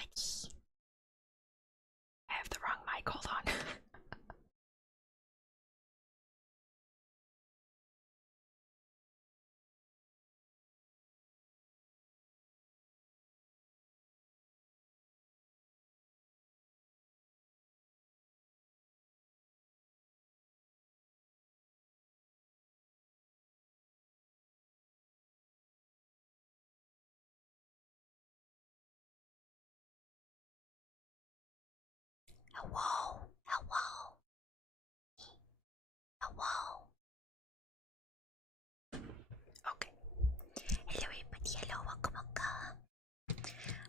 everybody. I have the wrong mic, hold on. Hello, hello, hello. Okay. Hello everybody, hello, welcome, welcome.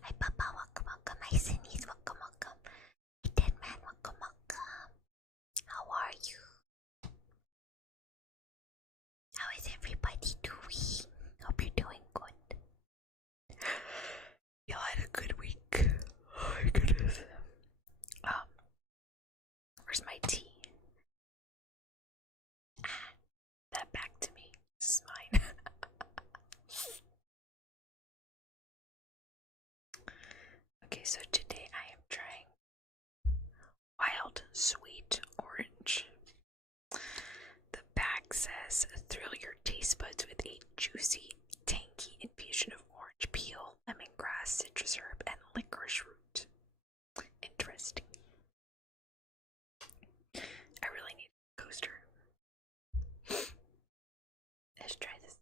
Hi Papa, welcome, welcome. Hi Cindy's, welcome, welcome. Hey Dead Man, welcome, welcome. How are you? How is everybody doing? Hope you're doing good. Y'all had a good week. Oh my goodness. Where's my tea? That back to me. This is mine. Okay, so today I am trying wild sweet orange. The bag says thrill your taste buds with a juicy, tangy infusion of orange peel, lemongrass, citrus herb, and licorice root. Interesting. I really need a coaster. Let's try this.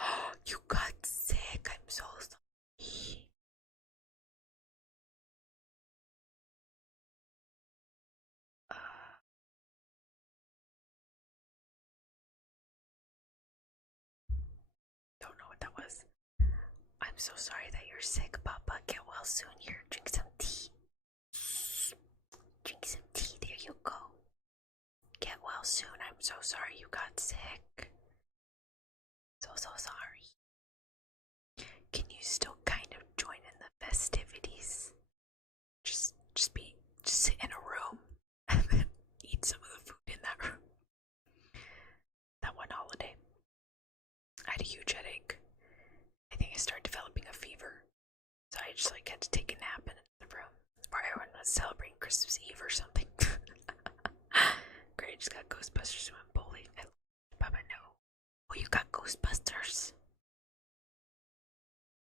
Oh, you got sick. I'm so sorry. Don't know what that was. I'm so sorry that you're sick, Papa. Get well soon. Here, drink some tea. Drink some tea. There you go. Get well soon. I'm so sorry you got sick. So sorry. Can you still kind of join in the festivities? Just sit in a room and then eat some of the food in that room. That one holiday, I had a huge headache. I think I started developing a fever, so I just had to take a nap in another room. Or everyone was celebrating Christmas Eve or something. Great, I just got Ghostbusters and went bowling. Papa, no. Oh, you got Ghostbusters?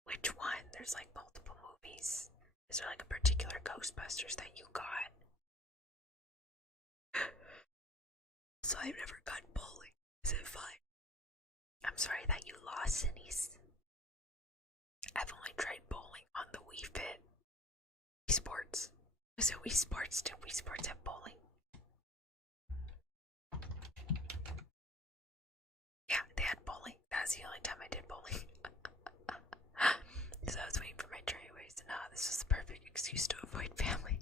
Which one? There's multiple movies. Is there a particular Ghostbusters that you got? So I've never gone bowling. Is it fun? I'm sorry that you lost, Cindy's. I've only tried bowling on the Wii Fit. Wii Sports. Was it Wii Sports? Did Wii Sports have bowling? Yeah, they had bowling. That was the only time I did bowling. So I was waiting for my tray waist, and this was the perfect excuse to avoid family.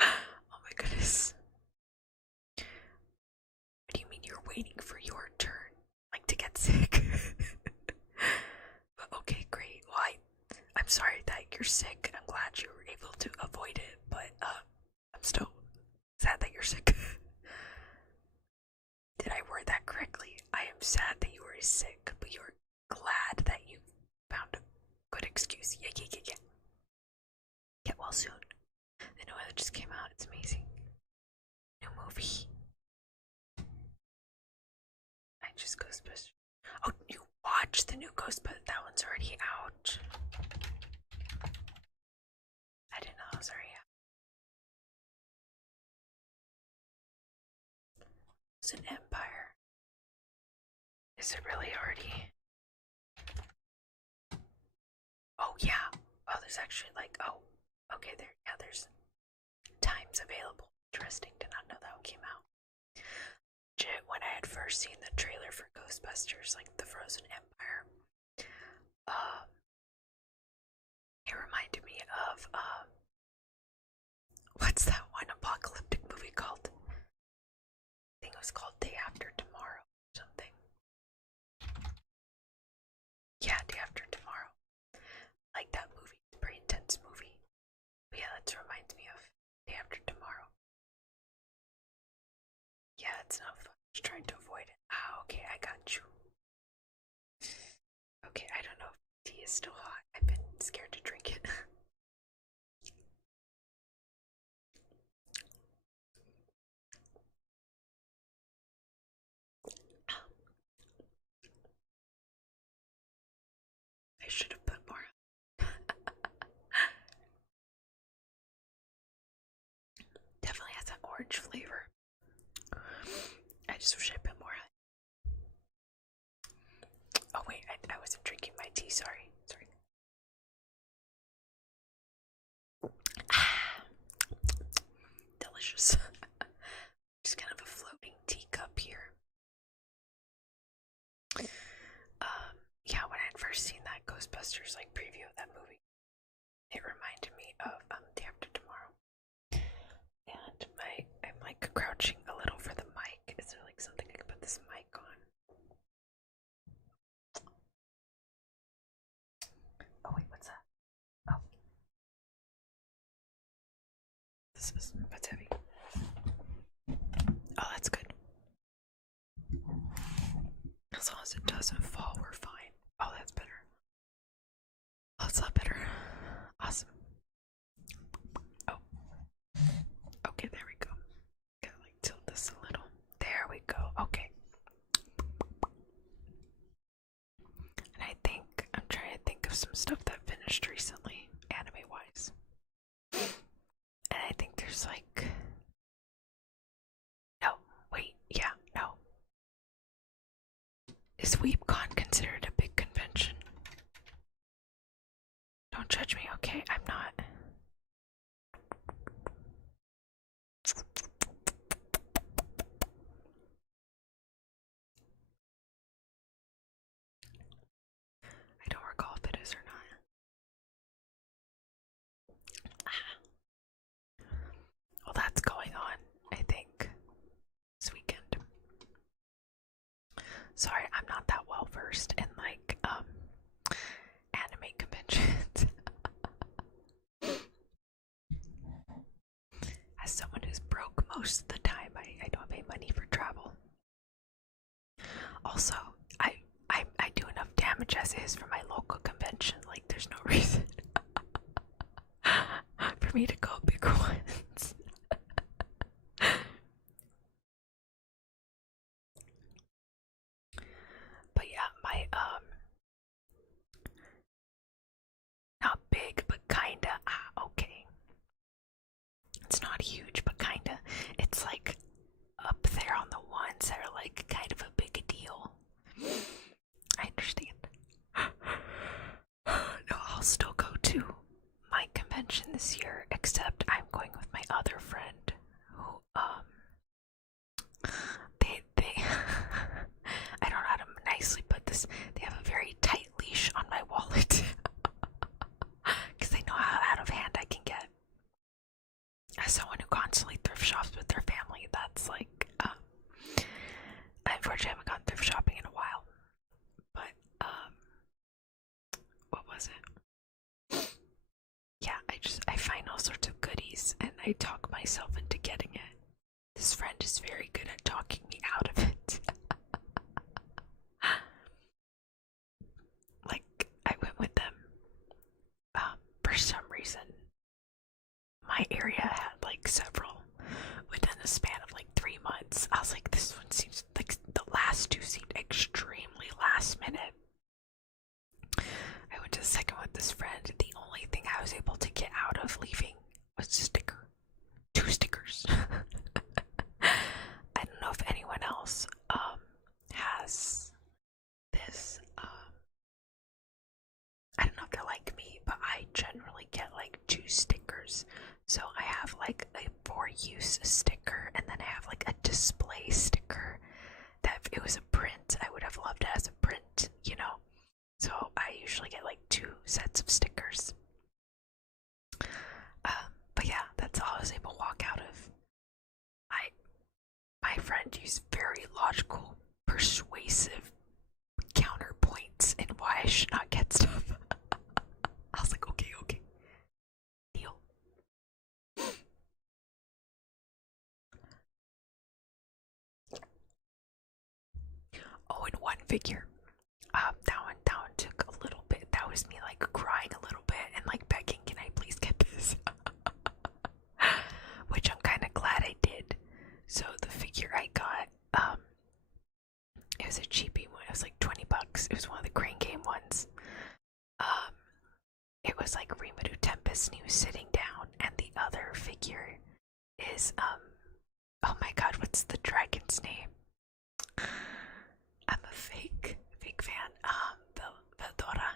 Oh my goodness. What do you mean you're waiting for your turn? To get sick? But okay, great. Well, I'm sorry that you're sick. I'm glad you were able to avoid it, but I'm still sad that you're sick. Did I word that correctly? I am sad that you were sick, but you're glad that you found a good excuse. Yeah. Get well soon. The new one that just came out, it's amazing. New movie. I just Ghostbusters. Oh, you watched the new Ghostbusters? That one's already out. I didn't know it was already out. It's an Empire. Is it really already? Oh yeah. Oh, there's actually oh, okay, there's times available. Interesting, did not know that one came out. When I had first seen the trailer for Ghostbusters, the Frozen Empire, it reminded me of what's that one apocalyptic movie called? I think it was called Day After Tomorrow or something. Yeah, Day After Tomorrow. Like that movie. It's a pretty intense movie. But yeah, that reminds me of Day After Tomorrow. Yeah, it's not fun. Just trying to avoid it. Ah, okay, I got you. Okay, I don't know if I should have put more. Definitely has that orange flavor. I just wish I put more. Oh wait, I wasn't drinking my tea. Sorry. Ah, delicious. Just kind of a floating teacup here. Yeah, when I had first seen that Ghostbusters like preview of that movie, it reminded me of Day After Tomorrow. And I'm like crouching a little for the mic. Is there like something I can put this mic on? Oh wait, what's that? Oh, that's heavy. Oh, that's good. As long as it doesn't fall, we're fine. Oh, that's better. Oh, that's a lot better. Awesome. Oh. Okay, there we go. Gotta like tilt this a little. There we go. Okay. And I'm trying to think of some stuff that finished recently, anime wise. And I think there's like. No, wait, yeah, no. Is WeebCon considered a big convention? Don't judge me, okay? I'm not. I don't recall if it is or not. Well, that's going on, I think, this weekend. Sorry, I'm not that well versed in like anime conventions. As someone who's broke most of the time, I don't pay money for travel. Also, I do enough damage as is for my local convention. Like, there's no reason for me to go bigger ones. But yeah, my not big, but kinda. Okay. It's not huge, but kinda. It's like up there on the ones that are like kind of a big deal. I understand. No, I'll still go to my convention this year, except I'm going with my other friend who they I don't know how to nicely put this. They have a very tight leash on my wallet because they know how out of hand I can get. As someone who constantly thrift shops with their family, that's like unfortunately I haven't gone thrift shopping in a while. But what was it? Yeah, I find all sorts of goodies and I talk myself into getting it. This friend is very good at talking me out of it. Like, I went with them. For some reason, my area had like several within the span of like 3 months. I was like, this one seems like the last two seemed extremely last minute. I went to the second with this friend. The only thing I was able to get out of leaving was a sticker. 2 stickers. I don't know if anyone else has this. I don't know if they're like me, but I generally get like 2 stickers. So I have like a for use sticker, and then I have like a display sticker that if it was a print, I would have loved it as a print, you know? So I usually get like 2 sets of stickers. But yeah, that's all I was able to walk out of. My friend used very logical, persuasive counterpoints in why I should not get stuff. I was like, okay, deal. Oh, and one figure. That one took a little bit. That was me like crying a little bit and like begging, can I please get this? Which I'm kind of glad I did. So the figure I got, it was a cheapie one. It was like $20. It was one of the Crane Game ones. was like Rimuru Tempest, and he was sitting down, and the other figure is oh my god, what's the dragon's name? I'm a fake fan. Vildora.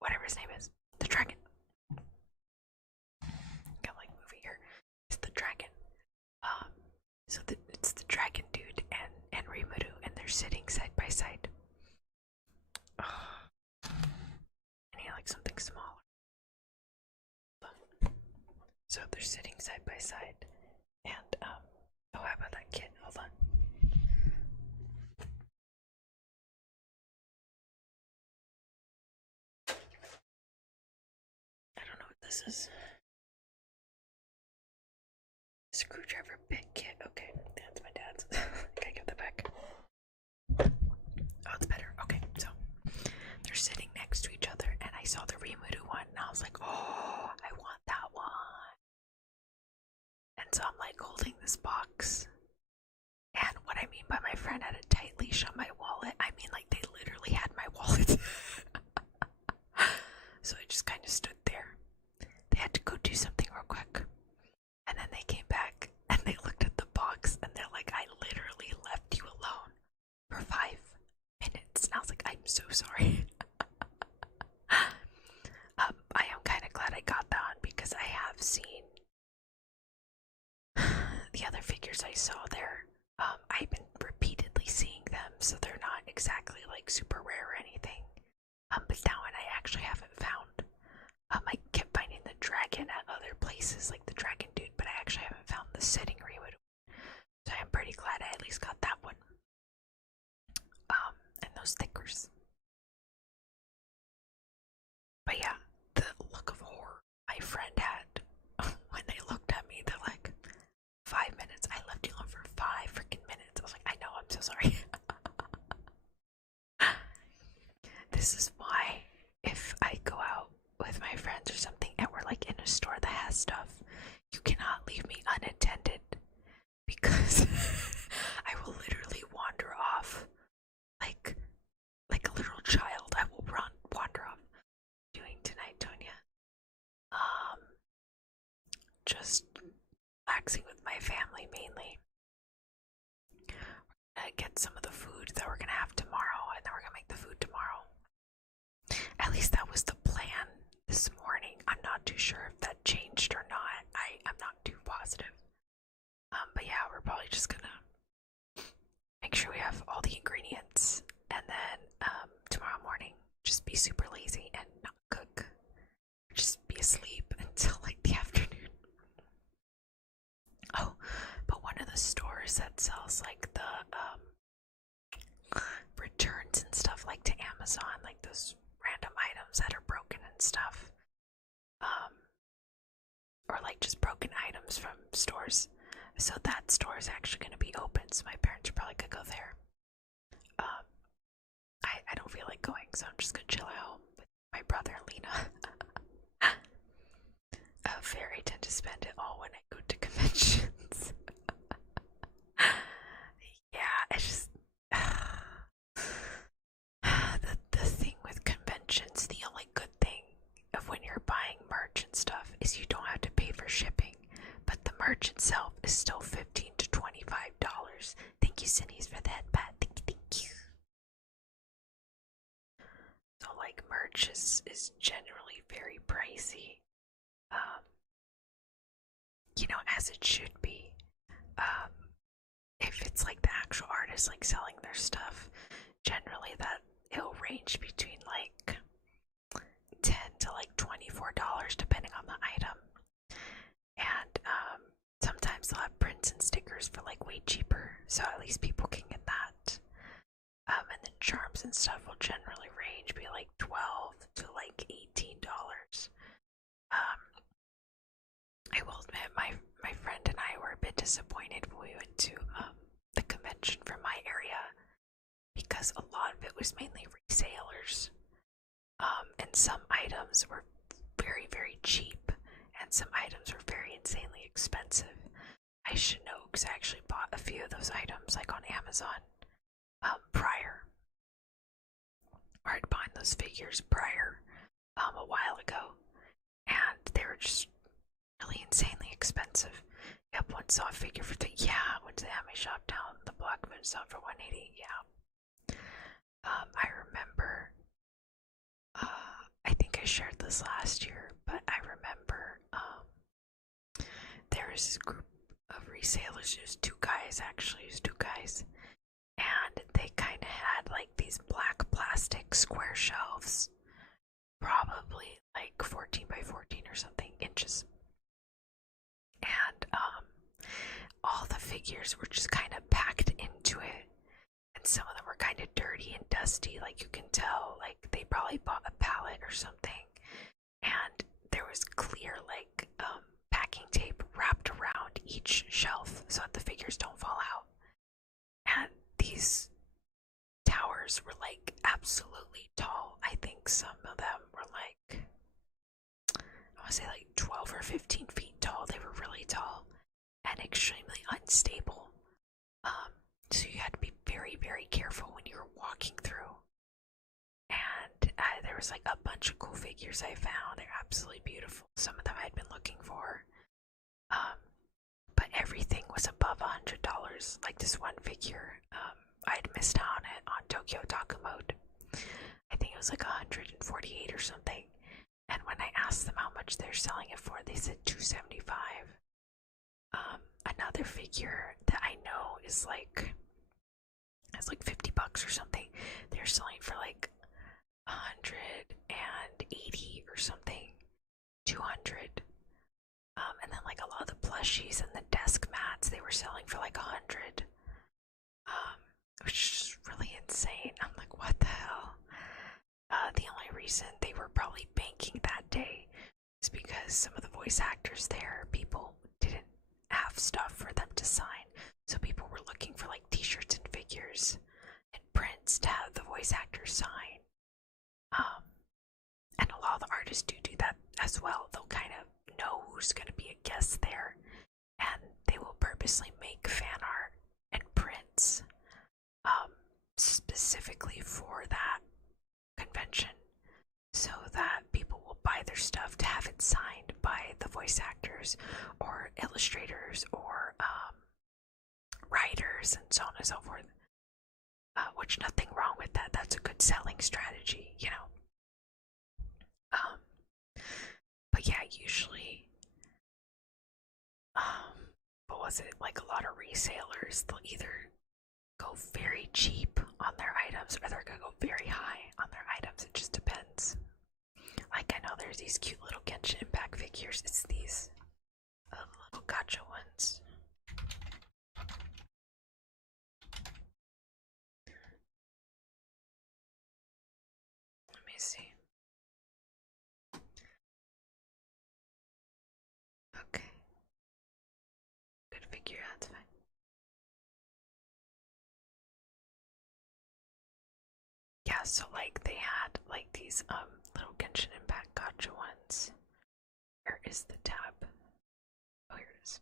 Whatever his name is. The dragon. Got like movie here. It's the dragon. So it's the dragon dude and Rimuru, and they're sitting side by side. I need like something smaller. So they're sitting side by side, and oh, how about that kid? Hold on. I don't know what this is. Screwdriver bit kit. Okay, that's my dad's. Can I give that back? Oh, it's better. Okay, so they're sitting next to each other, and I saw the Rimuru one, and I was like, oh, I want that one. And so I'm like holding this box, and what I mean by my friend had a tight leash on my wallet, I mean like they literally had my wallet. So I just kind of stood there. They had to go do something real quick, and then they came back and they looked at the box, and they're like, I literally left you alone for 5 minutes. And I was like, I'm so sorry. I am kind of glad I got that one, because I have seen the other figures I saw there. I've been repeatedly seeing them, so they're not exactly like super rare or anything. But that one I actually haven't found. I kept finding the dragon at other places, like the dragon dude, but I actually haven't found the sitting Rimuru. So I'm pretty glad I at least got that one. And those stickers. But yeah, the look of horror my friend had when they looked at me, they're like, 5 minutes. I left you alone for 5 freaking minutes. I was like, I know, I'm so sorry. This is why if I go out with my friends or something and we're like in a store that has stuff, you cannot leave me unattended, because I will literally wander off like a little child. I will wander off. Doing tonight, Tonya? Just relaxing with my family mainly. We're gonna get some of the food that we're gonna have tomorrow, and then we're gonna make the food tomorrow. At least that was the plan this morning. I'm not too sure if that changed or not. I'm not too positive. But yeah, we're probably just gonna make sure we have all the ingredients, and then tomorrow morning just be super lazy and not cook. Just be asleep until like the afternoon. Oh, but one of the stores that sells like the returns and stuff, like to Amazon, like those random items that are broken and stuff, or like just broken items from stores. So that store is actually going to be open, so my parents are probably gonna go there. I don't feel like going, so I'm just gonna chill at home with my brother and Lena. I tend to spend it all when I go to conventions. Yeah, it's just the thing with conventions, the only good thing of when you're buying merch and stuff is you don't have to pay for shipping, but the merch itself is still $15 to $25. Thank you, Cindy's, for that, Pat. Thank you. So like merch is generally very pricey. You know, as it should be. If it's like the actual artist like selling their stuff, generally that it'll range between like $10 to like $24 depending on the item. And sometimes they'll have prints and stickers for like way cheaper, so at least people can get that. And then charms and stuff will generally range be like $12 to like $18. I will admit my friend and I were a bit disappointed when we went to the convention from my area, because a lot of it was mainly resellers, and some items were very, very cheap, and some items were very insanely expensive. I should know because I actually bought a few of those items like on Amazon prior, or I'd bought those figures prior a while ago, and they were just really insanely expensive. Yep, once saw a figure for yeah, went to the anime shop down the block, and saw it for 180. Yeah. I remember. I think I shared this last year, but I remember there was this group of resellers. It was two guys, actually. It was two guys, and they kind of had like these black plastic square shelves, probably like 14 by 14 or something inches, and all the figures were just kind of packed into it, and some of them were kind of dirty and dusty, like you can tell, like they probably bought a pallet or something, and there was clear like packing tape wrapped around each shelf so that the figures don't fall out. And these towers were like absolutely tall. I think some of them were like, I want to say like 12 or 15 feet tall. They were really tall and extremely unstable. So you had to be very, very careful when you were walking through. And there was like a bunch of cool figures I found. They're absolutely beautiful. Some of them I'd been looking for. But everything was above $100. Like this one figure, I'd missed out on it on Tokyo Taku Mode. I think it was like 148 or something. And when I asked them how much they're selling it for, they said $275. Another figure that I know is like, it's like $50 or something. They're selling for like 180 or something, 200. And then like a lot of the plushies and the desk mats, they were selling for like 100. Which is just really insane. I'm like, what the hell? The only reason they were probably banking that day is because some of the voice actors there, people didn't have stuff for them to sign. So people were looking for like t-shirts and figures and prints to have the voice actors sign. And a lot of the artists do that as well. They'll kind of know who's going to be a guest there, and they will purposely make fan art and prints specifically for that convention, so that people will buy their stuff to have it signed by the voice actors or illustrators or writers and so on and so forth. Which, nothing wrong with that. That's a good selling strategy, you know. But yeah, usually, what was it? Like a lot of resellers, they'll either go very cheap on their items or they're gonna go very high on their items. It just depends. Like, I know there's these cute little Genshin Impact figures. It's these little gacha ones. Let me see. Okay. Good figure, that's fine. Yeah, so like they had like these little Genshin Impact gacha ones. Where is the tab? Oh, here it is.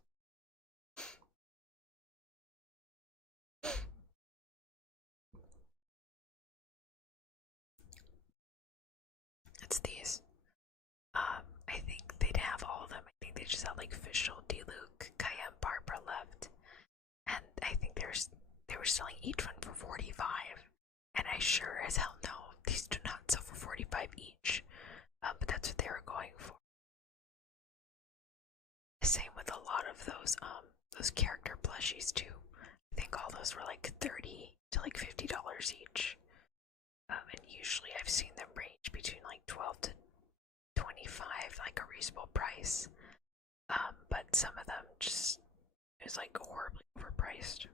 It's these. I think they'd have all of them. I think they just had like Fischl, Diluc, Cayenne, Barbara left. And I think they were selling each one for 45. And I sure as hell know these do not sell for 45 each. But that's what they were going for. Same with a lot of those character plushies too. I think all those were like $30 to like $50 each. And usually I've seen them range between like 12 to 25, like a reasonable price. But some of them just is like horribly overpriced.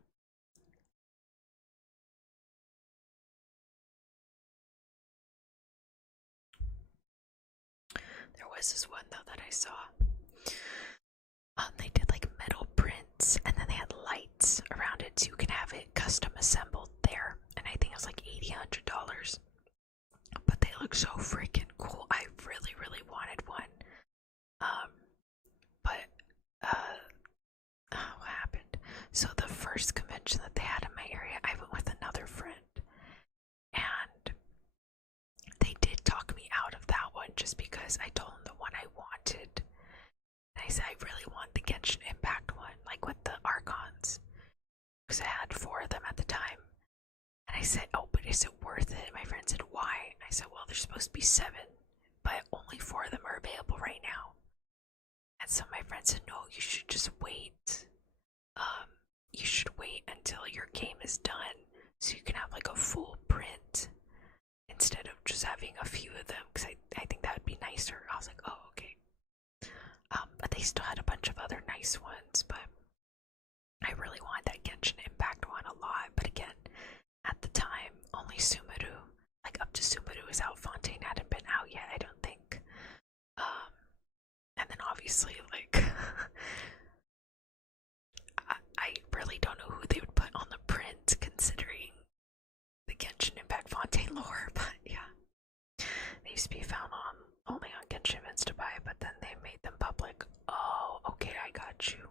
There was this one though that I saw. They did like metal prints and then they had lights around it so you can have it custom assembled there. And I think it was like $80-$100. But they look so freaking cool. I really, really wanted one. What happened? So the first convention that they had in my area, I went with another friend. And they did talk me out of that one just because I told him the one I wanted. And I said, I really want the Genshin Impact one, like with the Archons. Because I had 4 of them at the time. And I said, oh, but is it worth it? And my friend said, why? And I said, well, there's supposed to be 7, but only 4 of them are available right now. And so my friend said, no, you should just wait. You should wait until your game is done so you can have like a full print instead of just having a few of them, because I think that would be nicer. I was like, oh, okay. But they still had a bunch of other nice ones, but I really want that Genshin Impact one a lot. But again, at the time, only Sumeru, like up to Sumeru is out. Fontaine hadn't been out yet, I don't think. And then obviously, like, I really don't know who they would put on the print, considering the Genshin Impact Fontaine lore, but yeah. They used to be found only on Genshin events to buy, but then they made them public. Oh, okay, I got you.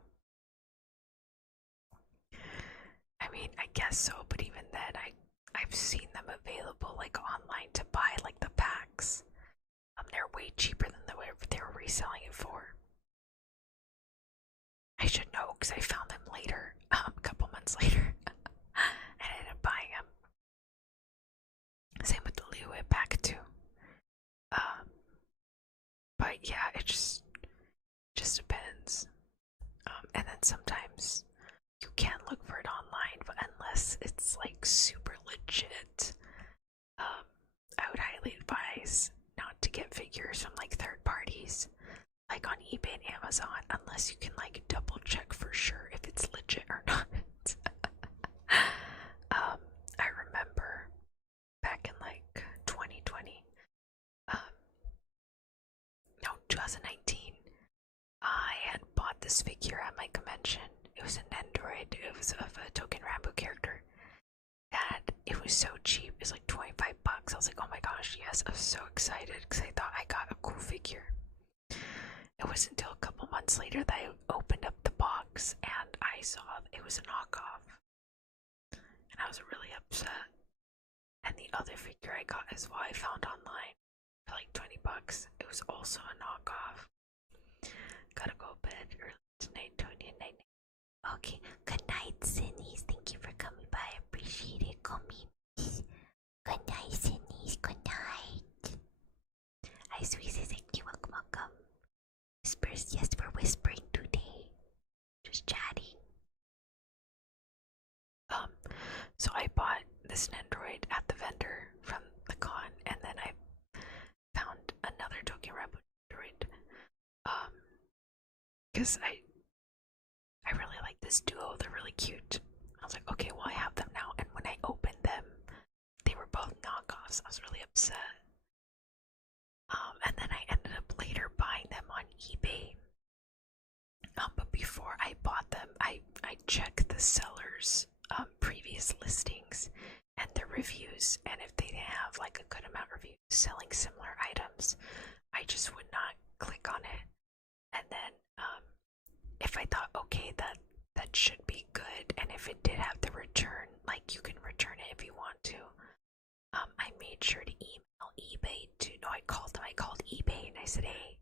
I mean, I guess so, but even then, I've seen them available, like, online to buy, like, the packs. They're way cheaper than the way they were reselling it for. I should know, because I found them later, a couple months later. I ended up buying them. Same with the Liuit pack, too. But yeah, it just depends. And then sometimes you can look for it online, but unless it's like super legit, I would highly advise not to get figures from like third parties, like on eBay and Amazon, unless you can like double check for sure if it's legit or not. I remember back in like 2020, no, 2019, I had bought this figure at my convention. It was an Android. It was of a Token Rambo character. And it was so cheap. It was like 25 bucks. I was like, oh my gosh, yes. I was so excited because I thought I got a cool figure. It wasn't until a couple months later that I opened up the box and I saw it was a knockoff. And I was really upset. And the other figure I got as well, I found online for like 20 bucks. It was also a knockoff. Gotta go to bed early tonight, Tony. Night. Okay, good night, Cinnies. Thank you for coming by. I appreciate it. Call me. Good night, Cinnies. Good night. Hi, sweeties. Thank you. Welcome. Whispers. Yes, we're whispering today. Just chatting. So I bought this Nendoroid at the vendor from the con, and then I found another Token Rambo Nendoroid. Because I really like this duo. They're really cute. I was like, okay, well, I have them now. And when I opened them, they were both knockoffs. I was really upset. And then I ended up later buying them on eBay. But before I bought them, I checked the sellers' previous listings and their reviews. And if they didn't have like a good amount of reviews selling similar items, I just would not click on it. And then if I thought, okay, that should be good, and if it did have the return, like you can return it if you want to, I made sure to email eBay I called eBay and I said, hey,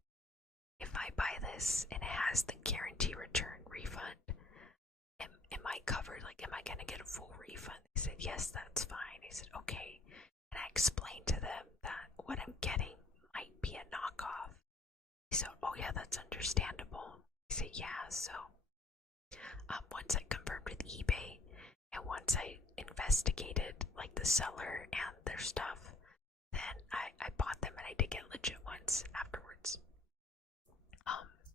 if I buy this and it has the guarantee return refund, am I covered? Like, am I gonna get a full refund? They said, yes, that's fine. I said, okay. And I explained to them that what I'm getting might be a knockoff. They said, oh yeah, that's understandable. I said, yeah, so once I confirmed with eBay and once I investigated like the seller and their stuff, then I bought them, and I did get legit ones afterwards.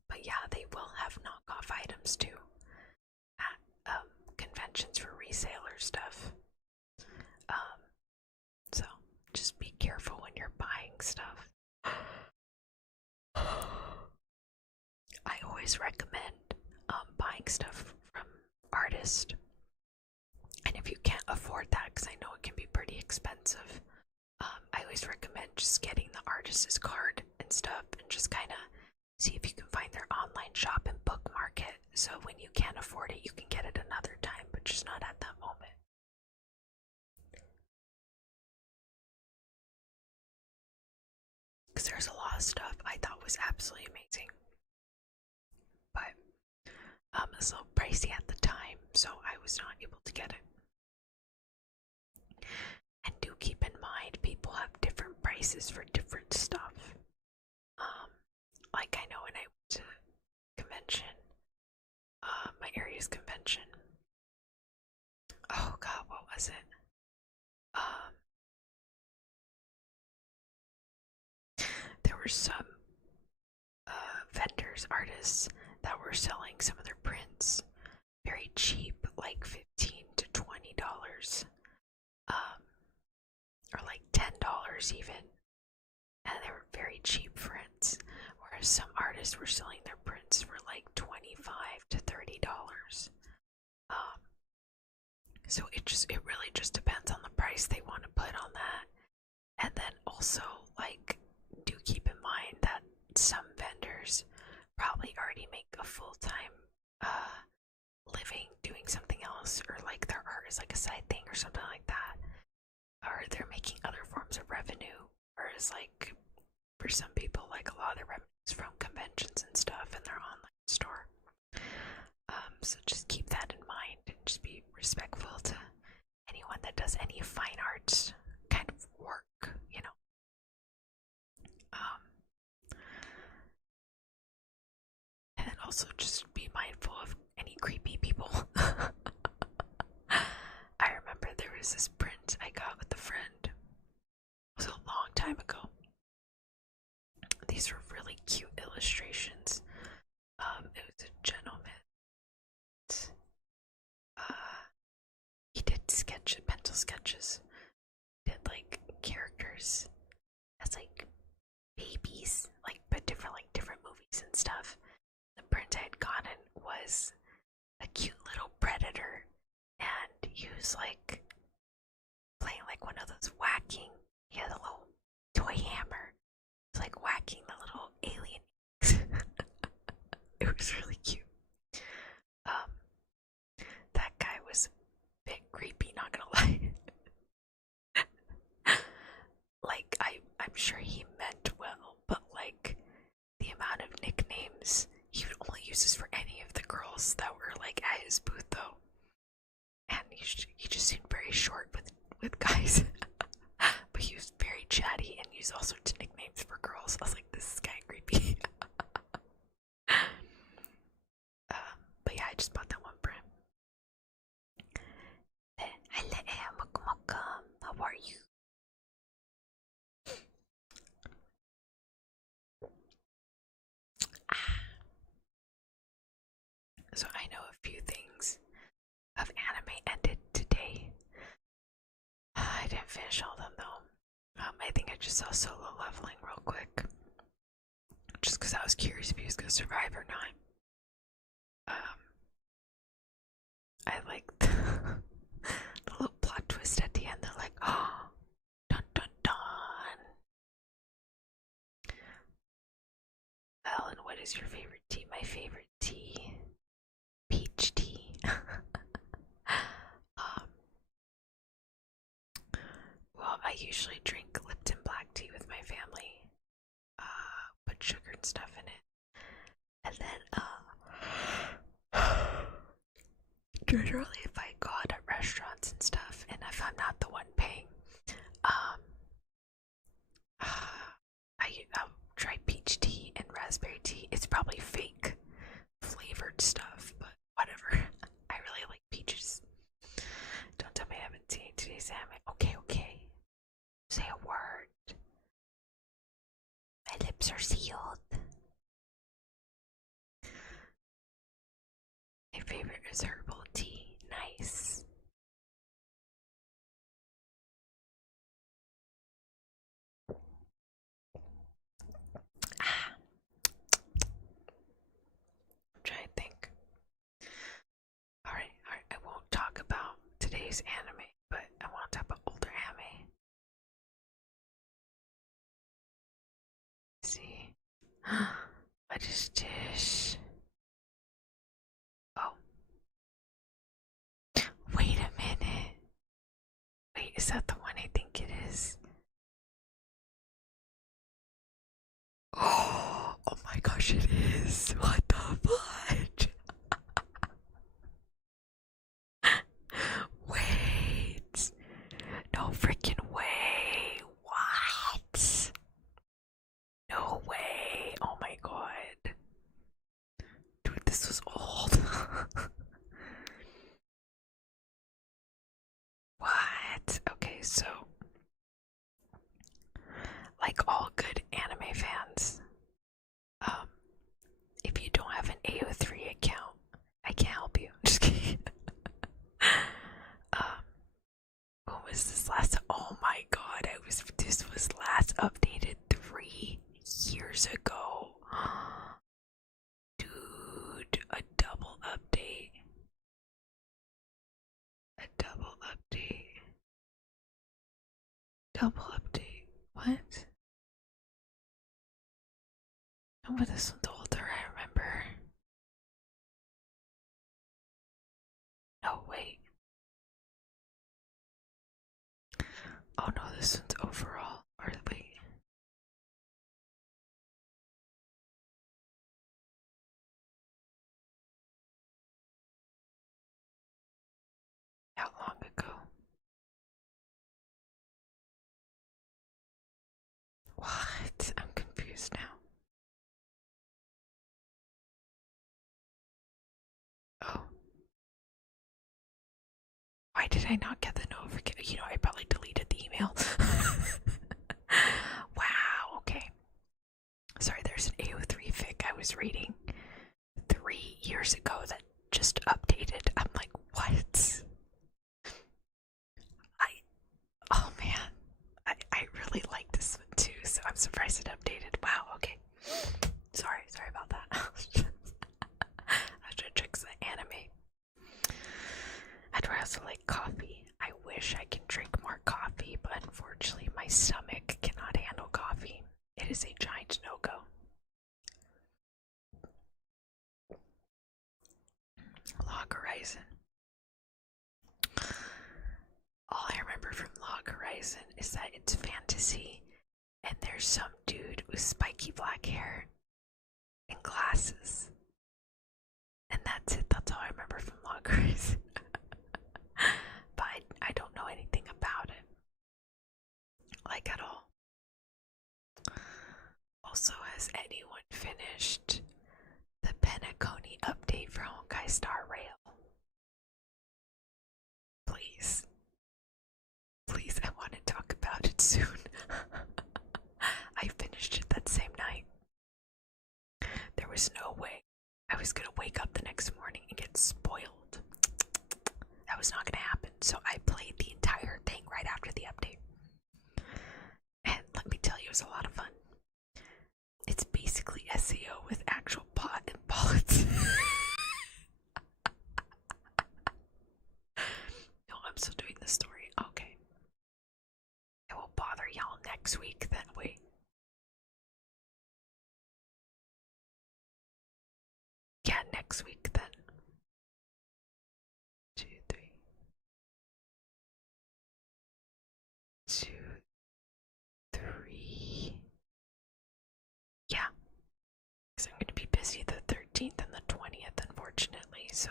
But yeah, they will have knockoff items too at conventions for reseller stuff. So just be careful when you're buying stuff. I always recommend buying stuff from artists, and if you can't afford that, because I know it can be pretty expensive, I always recommend just getting the artist's card and stuff and just kind of see if you can find their online shop and bookmark it, so when you can't afford it you can get it another time, but just not at that moment. Because there's a lot stuff I thought was absolutely amazing. But it was a little pricey at the time, so I was not able to get it. And do keep in mind, people have different prices for different stuff. Like I know when I went to convention, my area's convention. Oh god, what was it? There were some vendors, artists that were selling some of their prints very cheap, like $15 to $20, or like $10 even, and they were very cheap prints. Whereas some artists were selling their prints for like $25 to $30. So it really just depends on the price they want to put on that. And then also, like, do keep in mind that some vendors probably already make a full-time living doing something else, or like their art is like a side thing or something like that, or they're making other forms of revenue. Whereas like for some people, like a lot of their revenue is from conventions and stuff in their online store. So just keep that in mind and just be respectful to anyone that does any fine arts kind of work, you know. And also just be mindful of any creepy people. I remember there was this print I got with a friend. It was a long time ago. These were really cute illustrations. It was a gentleman. He did pencil sketches. He did like characters as like babies, like but different movies and stuff. The print I had gotten was a cute little predator, and he was like playing like one of those whacking. He had a little toy hammer. He was like whacking the little alien eggs. It was really cute. That guy was a bit creepy, not gonna lie. Like I'm sure he meant well, but like the amount of nicknames he would only use this for any of the girls that were like at his booth though, and he just seemed very short with guys. But he was very chatty and used all sorts of nicknames for girls. I was like, this is kind of creepy. But yeah, I just bought that one print. How are you? So I know a few things of anime ended today. I didn't finish all of them though. I think I just saw Solo Leveling real quick, just because I was curious if he was gonna survive or not. I liked the little plot twist at the end. They're like, oh, dun dun dun. Ellen, what is your favorite tea? My favorite tea, peach tea. Well, I usually drink Lipton black tea with my family. Put sugar and stuff in it. And then, generally if I go out at restaurants and stuff, and if I'm not the one paying, I'll try peach tea and raspberry tea. It's probably fake flavored stuff, but whatever. I really like peaches. Don't tell me I haven't seen today's anime. Okay. Say a word. My lips are sealed. My favorite is herbal tea. Nice. I'm trying to think. Alright. I won't talk about today's anime, but I want to talk about older anime. Let's see. What is this? Oh. Wait a minute. Wait, is that the one I think it is? this? What the fudge? Wait. No freaking way. What? No way. Oh my god. Dude, this was old. What? Okay, so like all good anime fans, if you don't have an AO3 account, I can't help you. Just kidding. When was this last? Oh my god, this was last updated 3 years ago. Dude, a double update. A double update. Double update. What? Oh, but this one's older, I remember. Oh, wait. Oh no, this one's overall. Or wait. How long ago? What? I'm confused now. Oh. Why did I not get the notification? You know, I probably deleted the email. Wow, okay. Sorry, there's an AO3 fic I was reading 3 years ago that just updated. I'm like, what? Oh man. I really like this one too, so I'm surprised it updated. Wow, okay. Sorry about that. I was trying to trick the anime. I do also like coffee. I wish I can drink more coffee, but unfortunately my stomach cannot handle coffee. It is a giant no-go. Log Horizon. All I remember from Log Horizon is that it's fantasy, and there's some dude with spiky black hair and glasses. And that's it. That's all I remember from Log Horizon. But I don't know anything about it. Like, at all. Also, has anyone finished the Penacony update for Honkai Star Rail? Please. Please, I want to talk about it soon. I finished it that same night. There was no way I was gonna wake up the next morning and get spoiled. That was not gonna happen. So I played the entire thing right after the update. And let me tell you, it was a lot of fun. It's basically SEO with actual pot and bullets. No, I'm still doing the story. Okay. I will bother y'all next week then. Wait. Yeah, next week then. 2, 3. 2, 3. Yeah. Because I'm going to be busy the 13th and the 20th, unfortunately, so.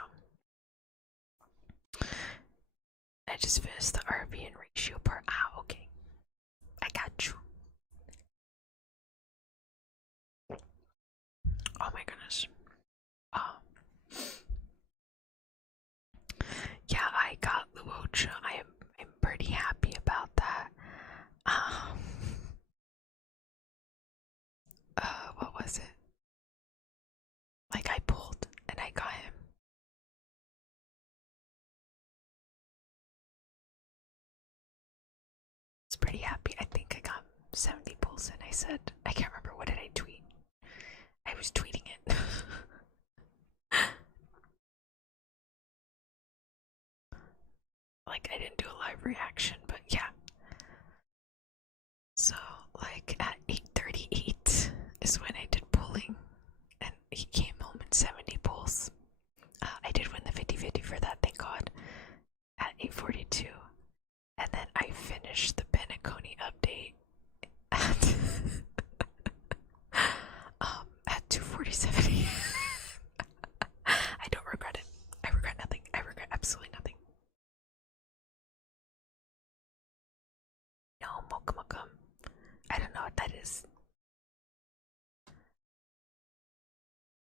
I just finished the RV and ratio part. Ah, okay. I got you. Oh my goodness. Yeah, I got Luocha. I'm pretty happy about that. What was it? Like, I pulled and I got him. I was pretty happy. I think I got 70 pulls and I said, I can't remember, what did I tweet? I was tweeting it. Like, I didn't do a live reaction, but yeah. So, like, at 8:38 is when I did pulling, and he came home in 70 pulls. I did win the 50-50 for that, thank God, at 8:42. And then I finished the Penacony update at 2:47. Mokumokum. I don't know what that is.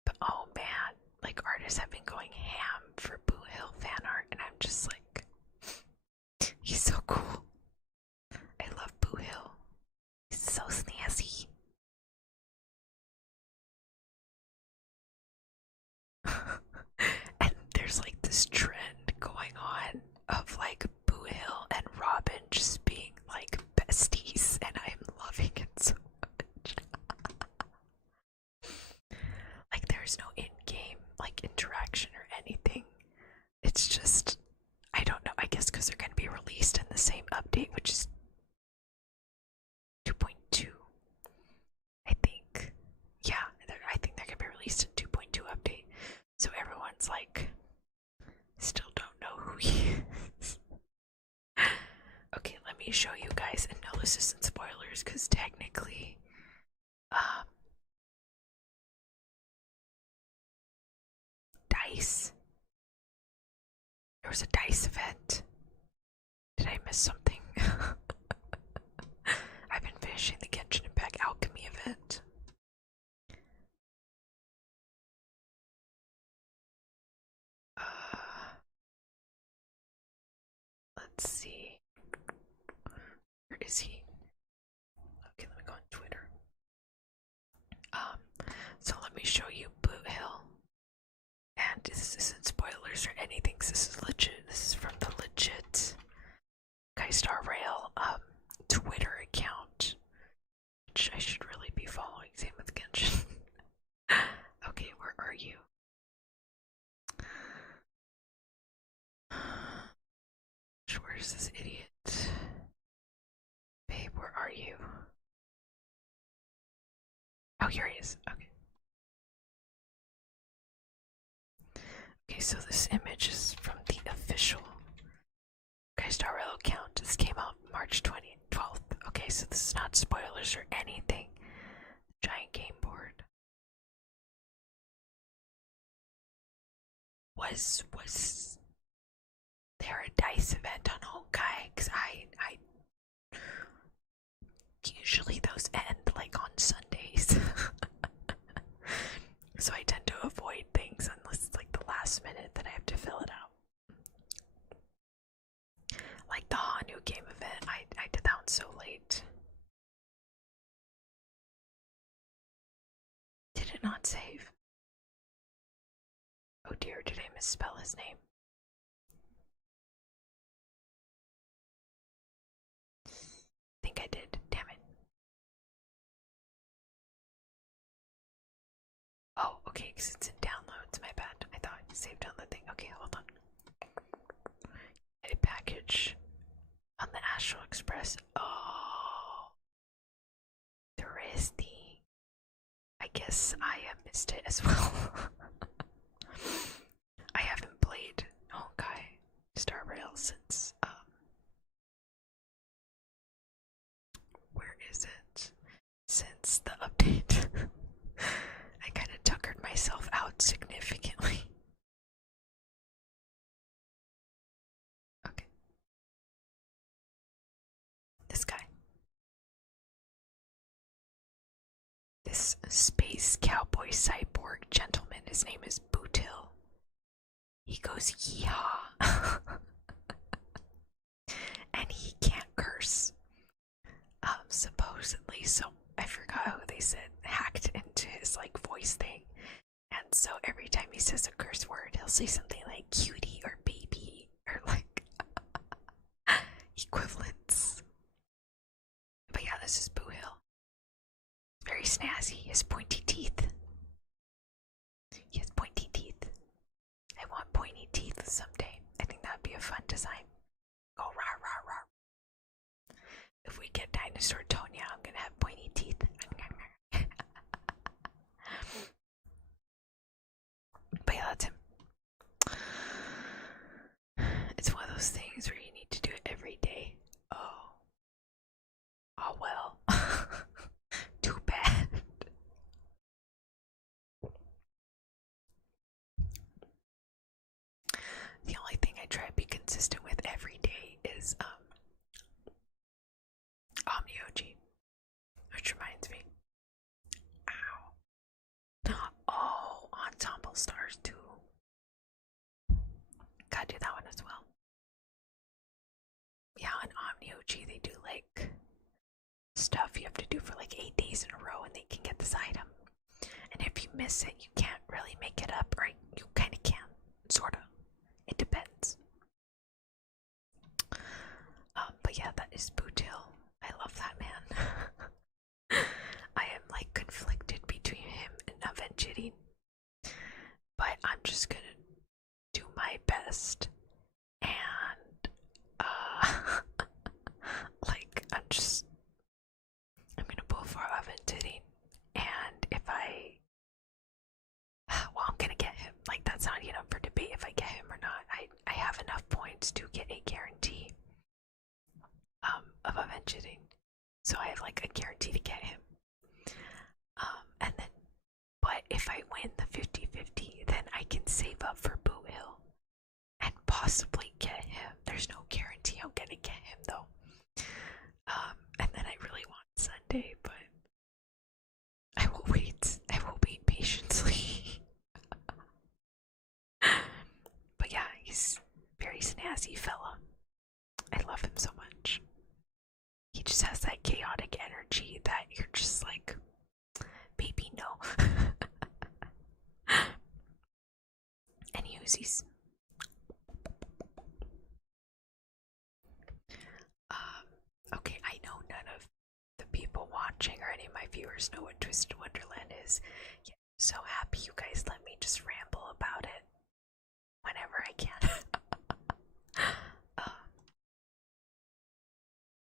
But oh man, like artists have been going ham for Boo Hill fan art, and I'm just like, he's so cool. I love Boo Hill. He's so snazzy. And there's like this trend going on of like Boo Hill and Robin just being like besties, and I'm loving it so much. Like there's no in-game like interaction or anything. It's just, I don't know, I guess because they're going to be released in the same update, which is 2.2. I think. Yeah, I think they're going to be released in 2.2 update. So everyone's like, still don't know who he is. Okay, let me show you guys, and no, this isn't spoilers, because technically, DICE. There was a DICE event. Did I miss something? I've been finishing the Genshin Impact Alchemy event. Let's see. Where is he? Okay, let me go on Twitter. So let me show you Boot Hill. And this isn't spoilers or anything, this is legit. This is from the legit Kaistar Rail Twitter account, which I should really be following. Same with Genshin. Okay, where are you? Where's this idiot? Babe, where are you? Oh, here he is. Okay. Okay, so this image is from the official Kaistar Rail account. This came out March 12th. Okay, so this is not spoilers or anything. Giant game board. Was there a DICE event on Honkai? Because I usually those end like on Sundays. So I tend to avoid things unless it's like the last minute that I have to fill it out. Like the Hanu game event, I did that one so late. Did it not save? Oh dear, did I misspell his name? I think I did, damn it. Oh, okay, because it's in downloads, my bad. I thought I saved on the thing. Okay, hold on. A package on the Astral Express. Oh, there is the. I guess I have missed it as well. I haven't played Honkai Star Rail since where is it? Since the update. I kind of tuckered myself out significantly. Okay. This guy. This space cowboy cyborg gentleman, his name is Bootil. He goes yeehaw. And he can't curse. Supposedly, so I forgot who they said hacked into his like voice thing. And so every time he says a curse word, he'll say something like cutie or baby or like equivalents. But yeah, this is Boo Hill. Very snazzy. He has pointy teeth. He has pointy teeth. I want pointy teeth someday. I think that would be a fun design. Go rah rah rah. If we get Dinosaur Tonya, I'm gonna have pointy teeth. But yeah, that's him. It's one of those things where you need to do it every day. Oh. Oh well. Too bad. The only thing I try to be consistent with every day is stuff you have to do for like 8 days in a row and they can get this item. And if you miss it, you can't really make it up, or you kind of can, sort of. It depends. But yeah, that is Bootil. I love that man. I am like conflicted between him and Avenging, but I'm just gonna do my best, and like I'm gonna pull for Aventadine, and if I'm gonna get him. Like, that's not even up for debate if I get him or not. I have enough points to get a guarantee of Aventadine, so I have like a guarantee to get him. And then, but if I win the 50-50, then I can save up for Boo Hill and possibly get him. There's no guarantee I'm gonna get him though. And then I really want Sunday, but I will wait. I will wait patiently. But yeah, he's a very snazzy fella. I love him so much. He just has that chaotic energy that you're just like, baby, no. And he uses okay, I know none of the people watching or any of my viewers know what Twisted Wonderland is. Yeah, I'm so happy you guys let me just ramble about it whenever I can.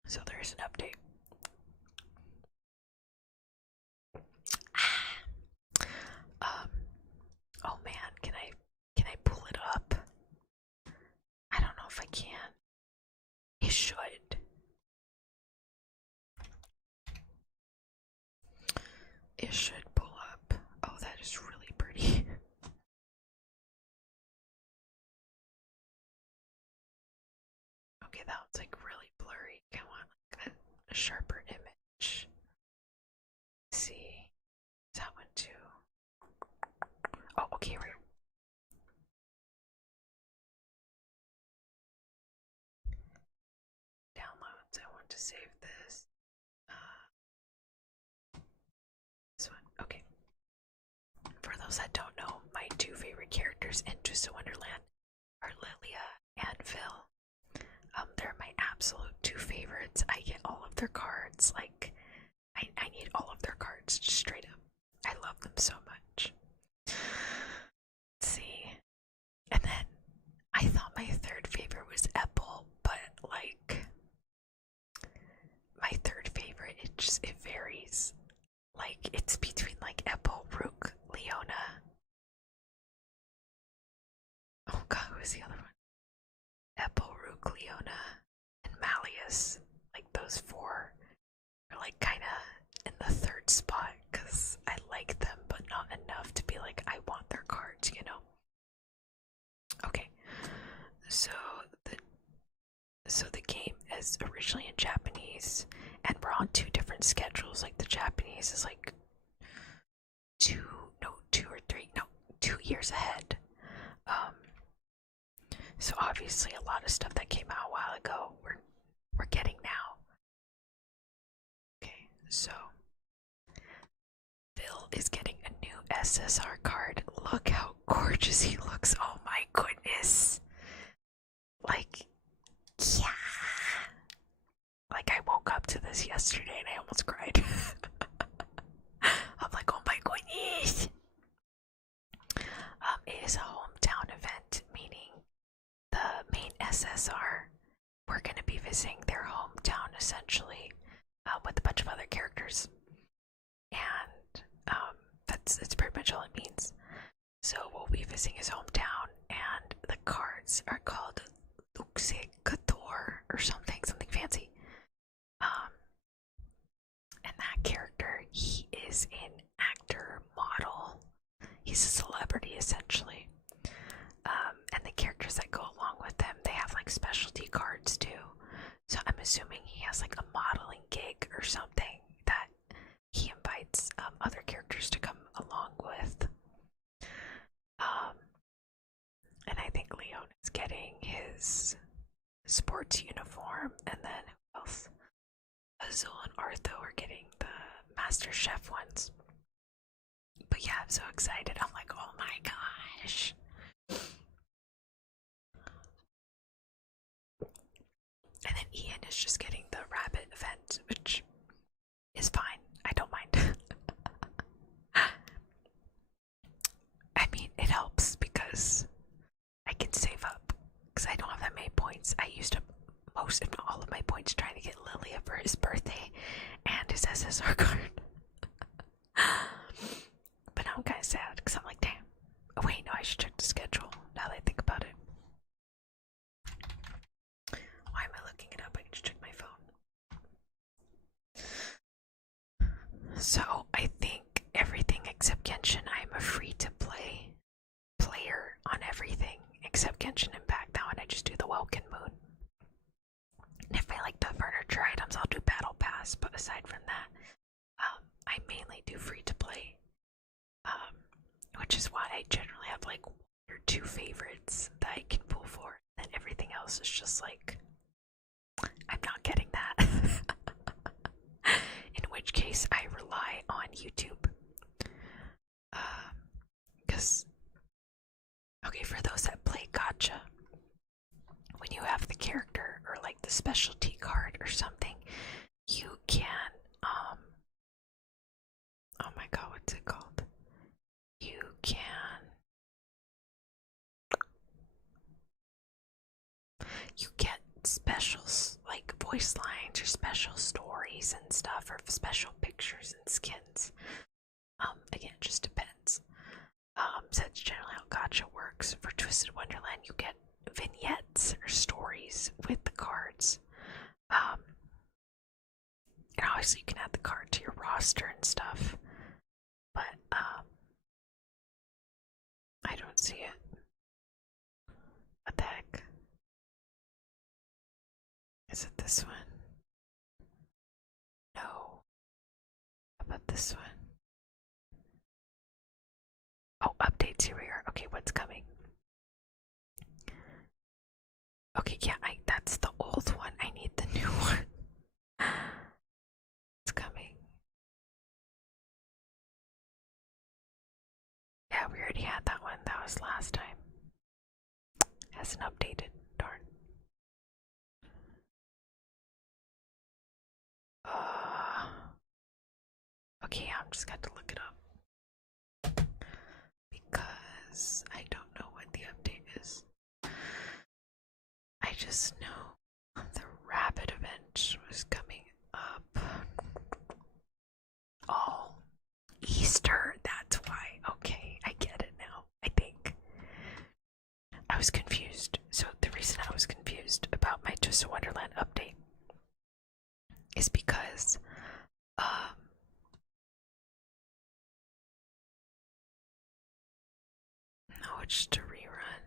So there's an update. Oh man, can I pull it up? I don't know if I can. It should. It should pull up. Oh, that is really pretty. Okay, that one's like really blurry. I want like a sharper image. Let's see. That one too. Oh, okay, here we go. Downloads. I want to save this. This one. Okay. For those that don't know, my two favorite characters in Twisted Wonderland are Lilia and Phil. They're my absolute two favorites. I get all of their cards. Like, I need all of their cards, just straight up. I love them so much. Let's see. And then I thought my third favorite was Apple, but like my third favorite, it varies. Like, it's between like Apple, Rook, Leona. Oh god, who was the other one? Apple, Rook, Leona, and Malleus. Like, those four are like kind of in the third spot because I like them, but not enough to be like, I want their cards, you know? Okay, so the game is originally in Japanese, and we're on two different schedules. Like, the Japanese is like 2 years ahead. So obviously a lot of stuff that came out a while ago we're getting now. Okay, so Phil is getting a new SSR card. Look how gorgeous he looks. Oh my goodness. Like, yeah. Like, I woke up to this yesterday and I almost cried. I'm like, oh my goodness. It is a hometown event, meaning the main SSR, we're going to be visiting their hometown essentially, with a bunch of other characters, and that's pretty much all it means. So we'll be visiting his hometown, and the cards are called Luxe Couture or something fancy. And that character, he is an actor, model. He's a celebrity essentially. And the characters that go along with them, they have like specialty cards too. So I'm assuming he has like a modeling gig or something that he invites other characters to come along with. And I think Leon is getting his sports uniform, and then who else? Azul and 4th, though, we're getting the Master Chef ones. But yeah, I'm so excited. I'm like, oh my gosh. And then Ian is just getting the rabbit event, which is fine. I don't mind. I mean, it helps because I can save up. Because I don't have that many points. I used up most, if not all of my points trying to get Lilia for his birthday and his SSR card. But now I'm kind of sad because I'm like, damn. Oh, wait, no, I should check the schedule now that I think about it. Why am I looking it up? I can just check my phone. So, I think everything except Genshin, I'm a free-to-play player on everything except Genshin Impact. That one I just do the Welkin Moon. And if I like the furniture items, I'll do Battle Pass. But aside from that, I mainly do free-to-play. Which is why I generally have like 1 or 2 favorites that I can pull for. And everything else is just like, I'm not getting that. In which case, I rely on YouTube. Because, okay, for those that play gacha, when you have the character or like the specialty card or something, you can, oh my god, what's it called? You can get specials like voice lines or special stories and stuff, or special pictures and skins. Again, it just depends. So that's generally how gacha works. For Twisted Wonderland, you get vignettes or stories with the cards. And obviously you can add the card to your roster and stuff. But I don't see it. What the heck? Is it this one? No. How about this one? Oh, updates, here we are. Okay, what's coming? Okay, yeah, that's the old one. I need the new one. It's coming. Yeah, we already had that one. That was last time. Hasn't updated. Darn. Okay, yeah, I'm just got to look it up. Because I don't know what the update is. I just know the rabbit event was coming up. Oh, Easter, that's why. Okay, I get it now, I think. I was confused. So the reason I was confused about my Twisted Wonderland update is because no, it's just a rerun.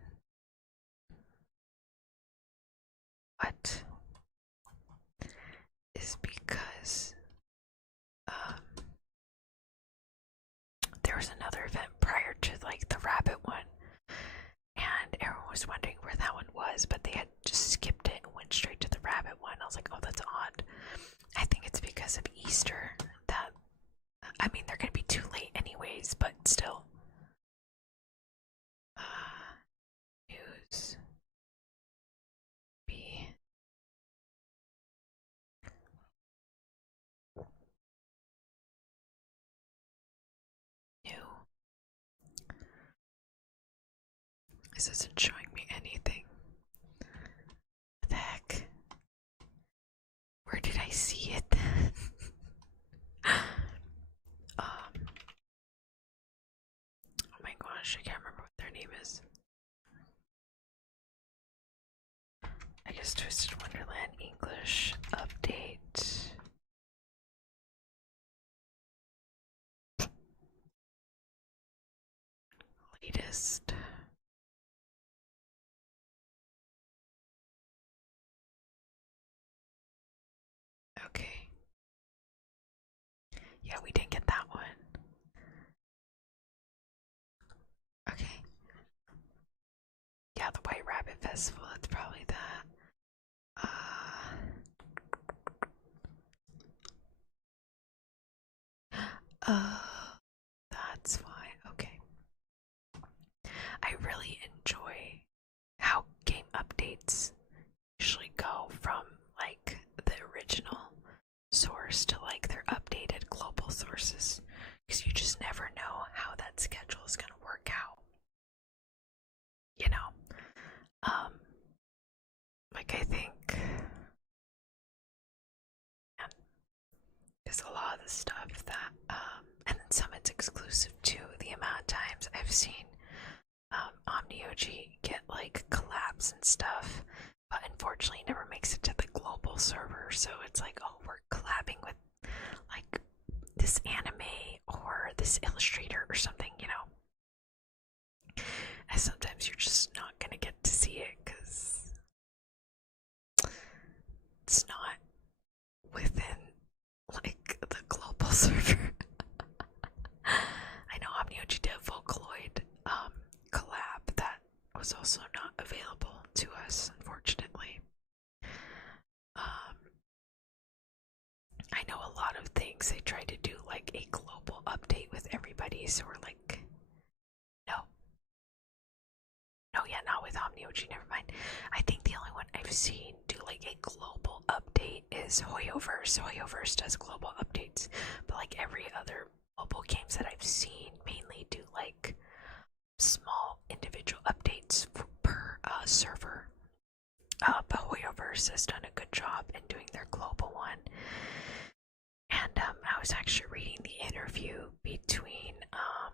What? Is because there was another event prior to like the rabbit one, and everyone was wondering where that one was, but they had just skipped it and went straight to the rabbit one. I was like, oh, that's odd. I think it's because of Easter. That, I mean, they're gonna be too late anyways, but still. News. B. New. This isn't showing me anything. What the heck? Where did I see it then? Oh my gosh, I can't remember what their name is. I guess Twisted Wonderland English update. Latest. Okay. Yeah, we didn't get that one. Okay. Yeah, the White Rabbit Festival, that's probably that. That's fine. Okay. I really enjoy how game updates usually go from like the original source to like their updated global sources, because you just never know how that schedule is going to work out. You know, like I think there's a lot of the stuff that, and then some it's exclusive to the amount of times I've seen OmniOG get like collabs and stuff, but unfortunately never makes it to the global server. So it's like, oh, we're collabing with like this anime or this illustrator or something, you know. And sometimes you're just not gonna get to see it because it's not within like the global server. I know OmniOG did a Vocaloid collab that was also not available to us, unfortunately. I know a lot of things they try to do like a global update with everybody, so we're like, no. No, yeah, not with OmniOG, never mind. I think the only one I've seen do like a global update is Hoyoverse. Hoyoverse does global updates, but like every other mobile games that I've seen mainly do like small individual updates per server. But Hoyoverse has done a good job in doing their global one. And I was actually reading the interview between oh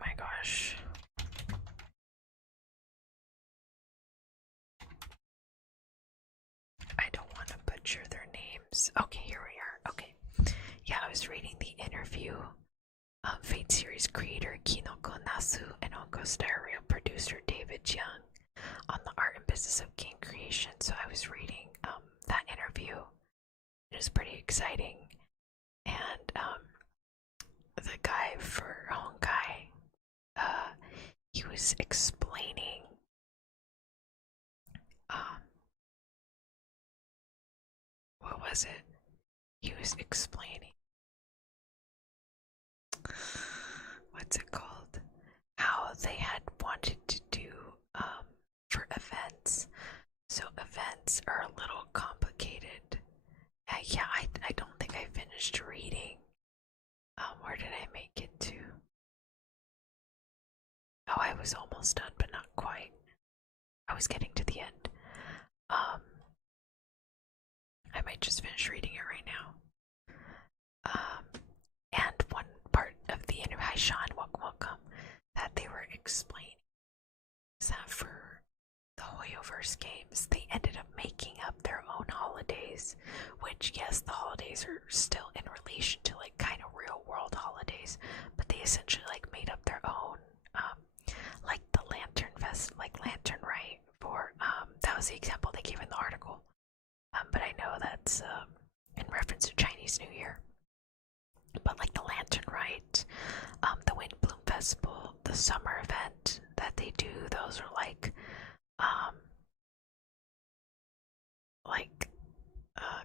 my gosh. I don't want to butcher their names. Okay, here we are. Okay. Yeah, I was reading the interview. Fate series creator Kinoko Nasu and Hongo Stereo producer David Young on the art and business of game creation. So I was reading that interview. It was pretty exciting. And the guy for Honkai, he was explaining what was it? He was explaining what's it called? How they had wanted to do for events. So events are a little complicated. Yeah, I don't think I finished reading. Where did I make it to? Oh, I was almost done, but not quite. I was getting to the end. I might just finish reading it right now. And one part of the interview, hi Sean, welcome, that they were explaining is that for the Hoyoverse games, they ended up making up their own holidays, which, yes, the holidays are still in relation to like kind of real world holidays, but they essentially like made up their own, like the Lantern Fest, like Lantern Rite for, that was the example they gave in the article. But I know that's in reference to Chinese New Year. But like the Lantern Rite, the Wind Bloom Festival, the summer event that they do, those are like,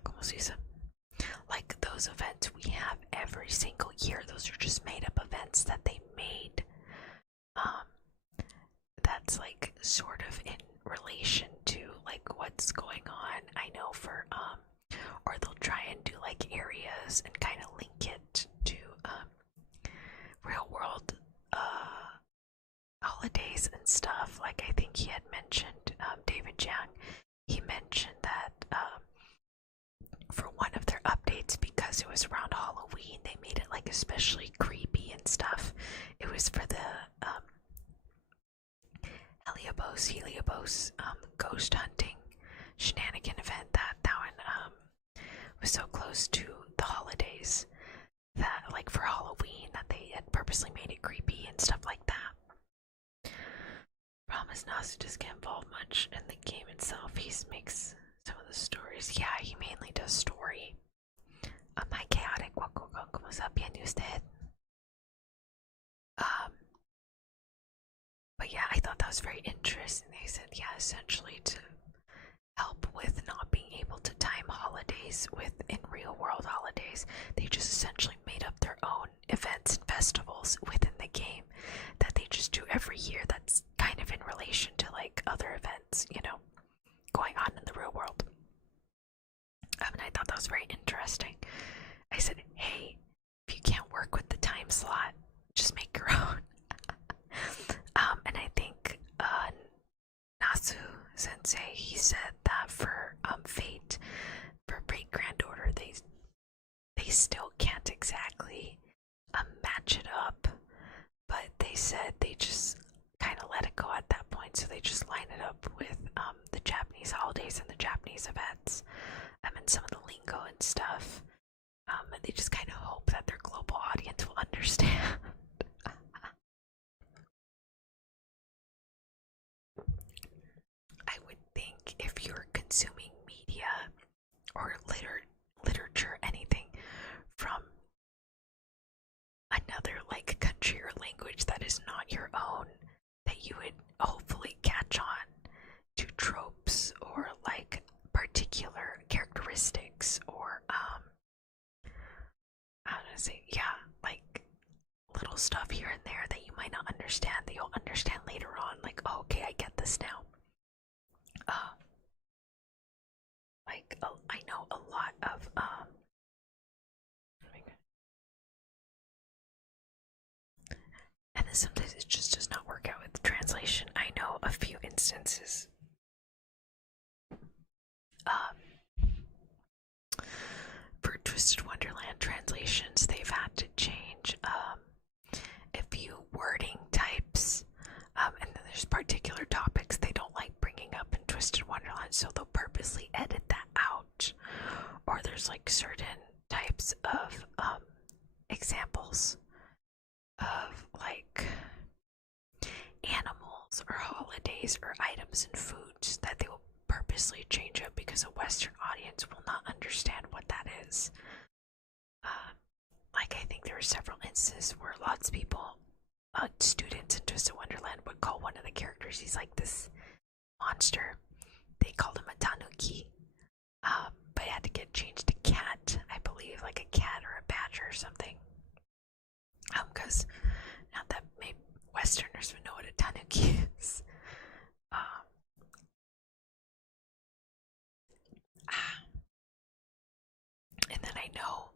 ¿cómo se dice? Like those events we have every single year. Those are just made up events that they made. That's like sort of in relation to like what's going on. I know for or they'll try and do like areas and kind of link it to real world holidays and stuff. Like I think he had mentioned, David Jiang, he mentioned that for one of their updates, because it was around Halloween, they made it like especially creepy and stuff. It was for the Heliobos ghost hunting shenanigan event. That one was so close to the holidays that, like for Halloween, that they had purposely made it creepy and stuff like that. Problem is, Nasu just can't involve much in the game itself. He makes some of the stories. Yeah, he mainly does story. Hi, Chaotic. ¿Cómo está? Bien, ¿y usted? But yeah, I thought that was very interesting. They said, yeah, essentially to help with not being able to time holidays with in real world holidays, they just essentially made else within the game that they just do every year that's kind of in relation to like other events, you know, going on in the real world. And I thought that was very interesting. I said, hey, if you can't work with the time slot, just make your own. And I think Nasu Sensei, he said that for Fate, for Great Granddaughter, they still can't exactly match it up, but they said they just kind of let it go at that point, so they just line it up with the Japanese holidays and the Japanese events, and some of the lingo and stuff, and they just kind of hope that their global audience will understand. I would think if you're consuming media or literature, anything from another like country or language that is not your own, that you would hopefully catch on to tropes or like particular characteristics or how to say, yeah, like little stuff here and there that you might not understand that you'll understand later on, like, oh, okay, I get this now. I know a lot of and then sometimes it just does not work out with the translation. I know a few instances for Twisted Wonderland translations, they've had to change a few wording types, and then there's particular topics they don't like bringing up in Twisted Wonderland, so they'll purposely edit that out. Or there's like certain types of examples of like animals or holidays or items and foods that they will purposely change up because a Western audience will not understand what that is. Like I think there were several instances where lots of people, students in Twisted Wonderland, would call one of the characters, he's like this monster. They called him a tanuki, but it had to get changed to cat, I believe, like a cat or a badger or something. Because not that maybe Westerners would know what a tanuki is. And then I know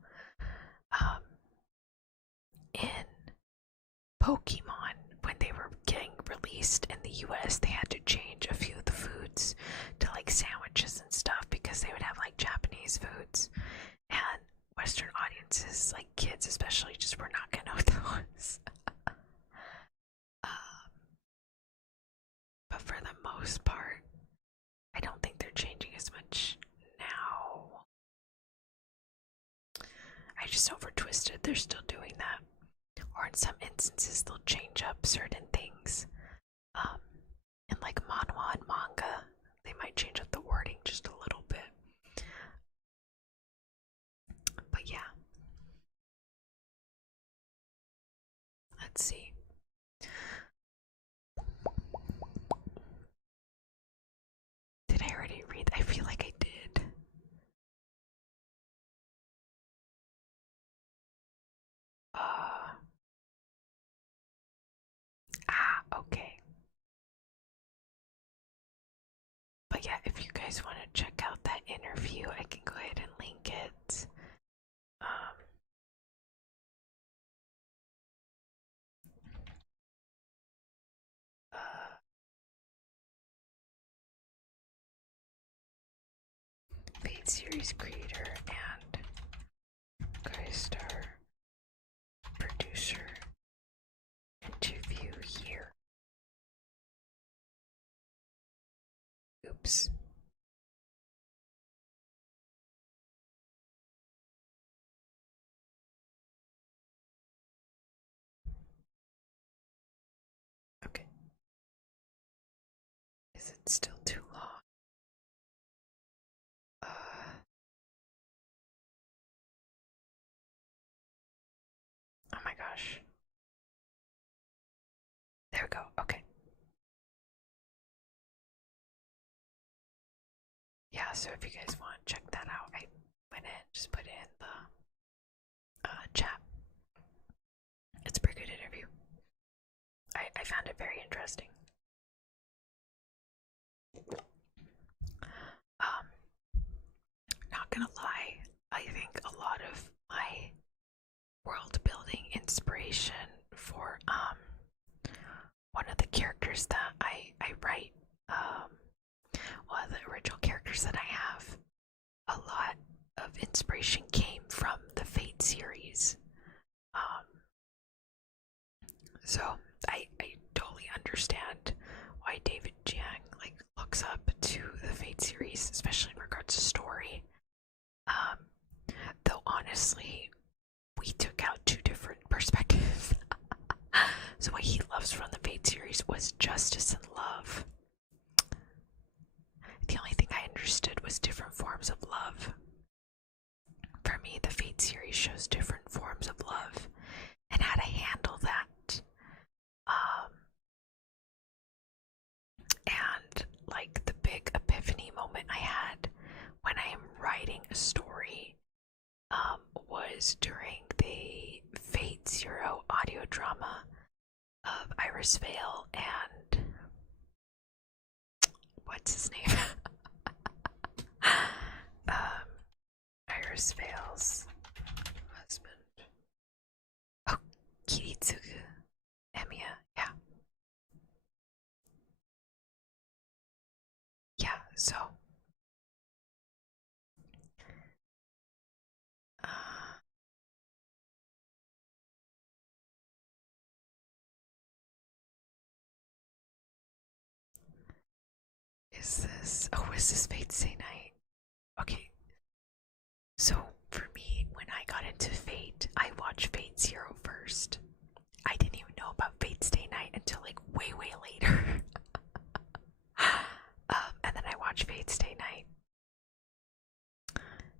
in Pokemon, when they were getting released in the US, they had to change a few of the foods to like sandwiches and stuff because they would have like Japanese foods, and Western audiences, like kids especially, just were not gonna know what that was. But for the most part, I don't think they're changing as much now. I just know for Twisted, they're still doing that. Or in some instances, they'll change up certain things. In like manhwa and manga, they might change up the wording just a little bit. But yeah. Let's see. Did I already read? I feel like I did. Okay. But yeah, if you guys want to check out that interview, I can go ahead and link it. Fate series creator and Guy-Star producer interview here. Oops. Okay. Is it still too long? Oh my gosh. There we go. Okay. Yeah, so if you guys want to check that out, I went in, just put it in the chat. It's a pretty good interview. found it very interesting. Not gonna lie, I think a lot of my world building inspiration for one of the characters that I write, one of the original characters that I have, a lot of inspiration came from the Fate series. So I totally understand why David Jiang looks up to the Fate series, especially in regards to story. Though honestly, we took out two different perspectives. So what he loves from the Fate series was justice and love. The only thing I understood was different forms of love. For me, the Fate series shows different forms of love and how to handle that. And the big epiphany moment I had when I am writing a story was during the Fate Zero audio drama of Iris Vale and what's his name? Iris Vale's husband. Oh, Kiritsugu Emiya, yeah. Yeah, so is this Fate Stay Night? Okay. So for me, when I got into Fate, I watched Fate Zero first. I didn't even know about Fate Stay Night until way later. And then I watched Fate Stay Night.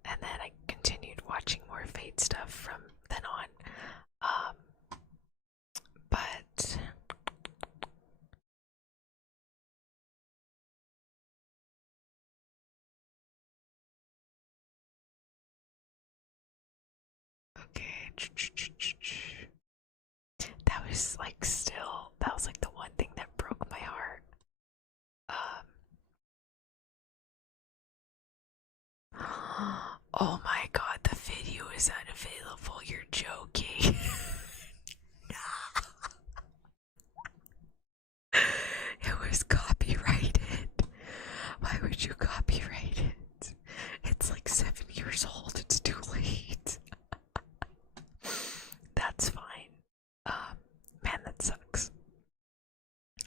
And then I continued watching more Fate stuff from then on. But okay. That was that was the one thing that broke my heart. Oh my god, the video is unavailable. You're joking. It was copyrighted. Why would you copyright it? It's 7 years old. It's too late. That's fine. Man, that sucks.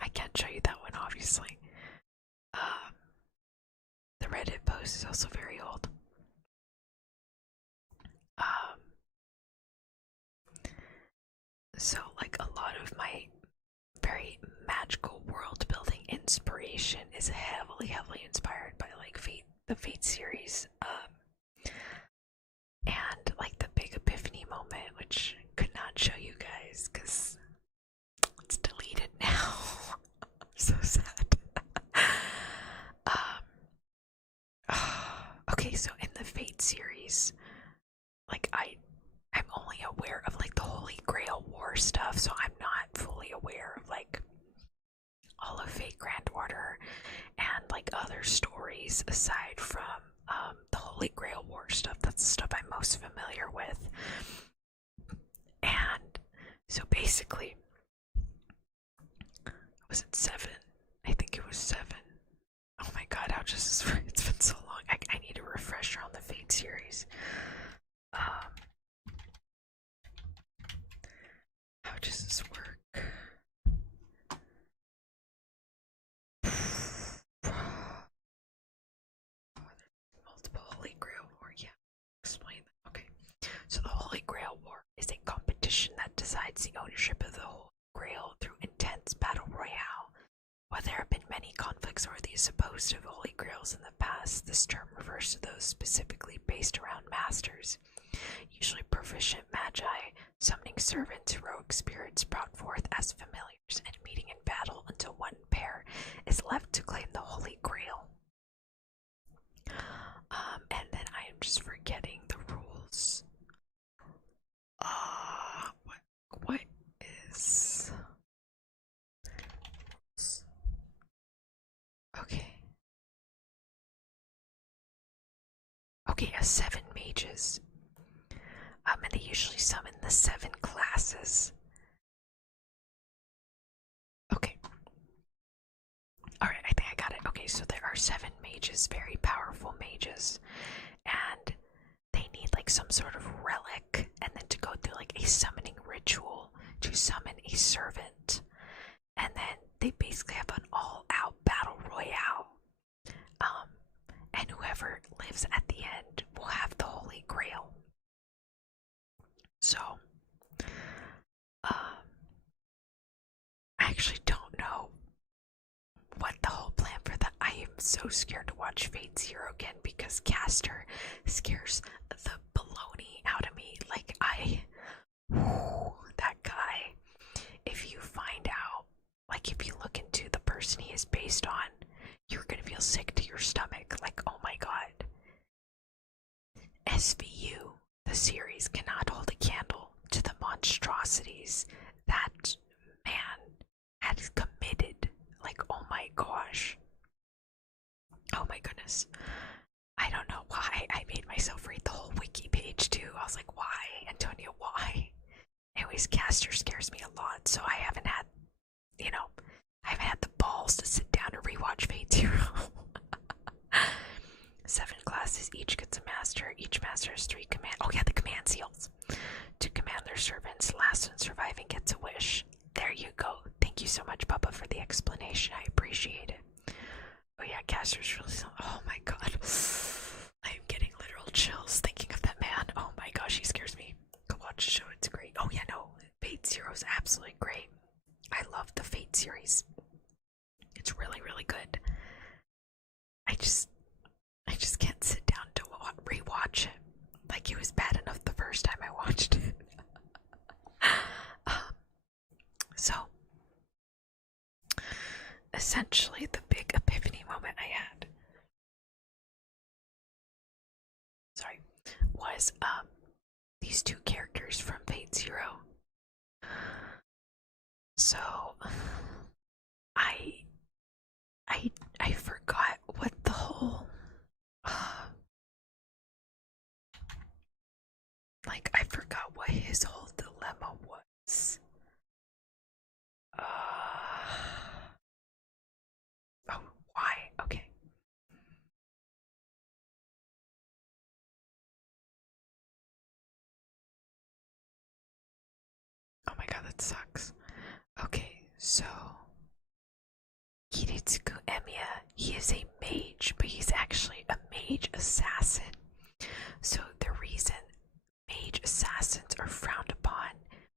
I can't show you that one, obviously. The Reddit post is also very old. So a lot of my very magical world building inspiration is heavily inspired by the Fate series. And the big epiphany moment, which I could not show you guys because it's deleted now. So sad. Okay, so in the Fate series, I'm only aware of the Holy Grail War stuff, so I'm not fully aware of all of Fate Grand Order and other stories aside from the Holy Grail War stuff. That's the stuff I'm most familiar with. And so basically, was it 7? I think it was 7. Oh my god, it's been so long. I need a refresher on the Fate series. How does this work? Multiple Holy Grail War, yeah. Explain that. Okay. So the Holy Grail War is a competition that decides the ownership of the Holy Grail through intense battle royale. While there have been many conflicts over the supposed Holy Grails in the past, this term refers to those specifically based around masters, usually proficient magi, summoning servants, heroic spirits brought forth as familiars, and meeting in battle until one pair is left to claim the Holy Grail. And then I am just forgetting the rules. What is... Okay, 7 mages. And they usually summon the 7 classes. Okay. Alright, I think I got it. Okay, so there are 7 mages, very powerful mages. And they need like some sort of relic, and then to go through like a summoning ritual to summon a servant. And then they basically have an all-out battle royale. And whoever lives at the end will have the Holy Grail. So, I actually don't know what the whole plan for that. I am so scared to watch Fate Zero again because Caster scares the baloney out of me. Like, that guy, if you find out, like, if you look into the person he is based on, you're gonna feel sick to your stomach. Like, oh my god. SVU, the series, cannot hold a candle to the monstrosities that man had committed. Like, oh my gosh. Oh my goodness. I don't know why I made myself read the whole wiki page too. I was like, why, Antonia, why? Anyways, Caster scares me a lot, so I haven't had, I haven't had the balls to sit down and rewatch Fate Zero. 7 classes, each gets a master. Each master has 3 command. Oh yeah, the command seals. To command their servants. Last one surviving gets a wish. There you go. Thank you so much, Papa, for the explanation. I appreciate it. Oh yeah, Caster's really. Oh my god, I am getting literal chills thinking of that man. Oh my gosh, he scares me. Go watch the show. It's great. Oh yeah, no, Fate Zero is absolutely great. I love the Fate series. It's really, really good. I just can't sit down to rewatch it. Like, it was bad enough the first time I watched it. So, essentially, the big epiphany moment I had, was these 2 characters from Fate Zero. So, I forgot what the whole like, I forgot what his whole dilemma was. Oh, why? Okay. Oh my god, that sucks. Okay, so Kiritsugu Emiya, he is a mage, but he's actually a mage assassin. So the reason mage assassins are frowned upon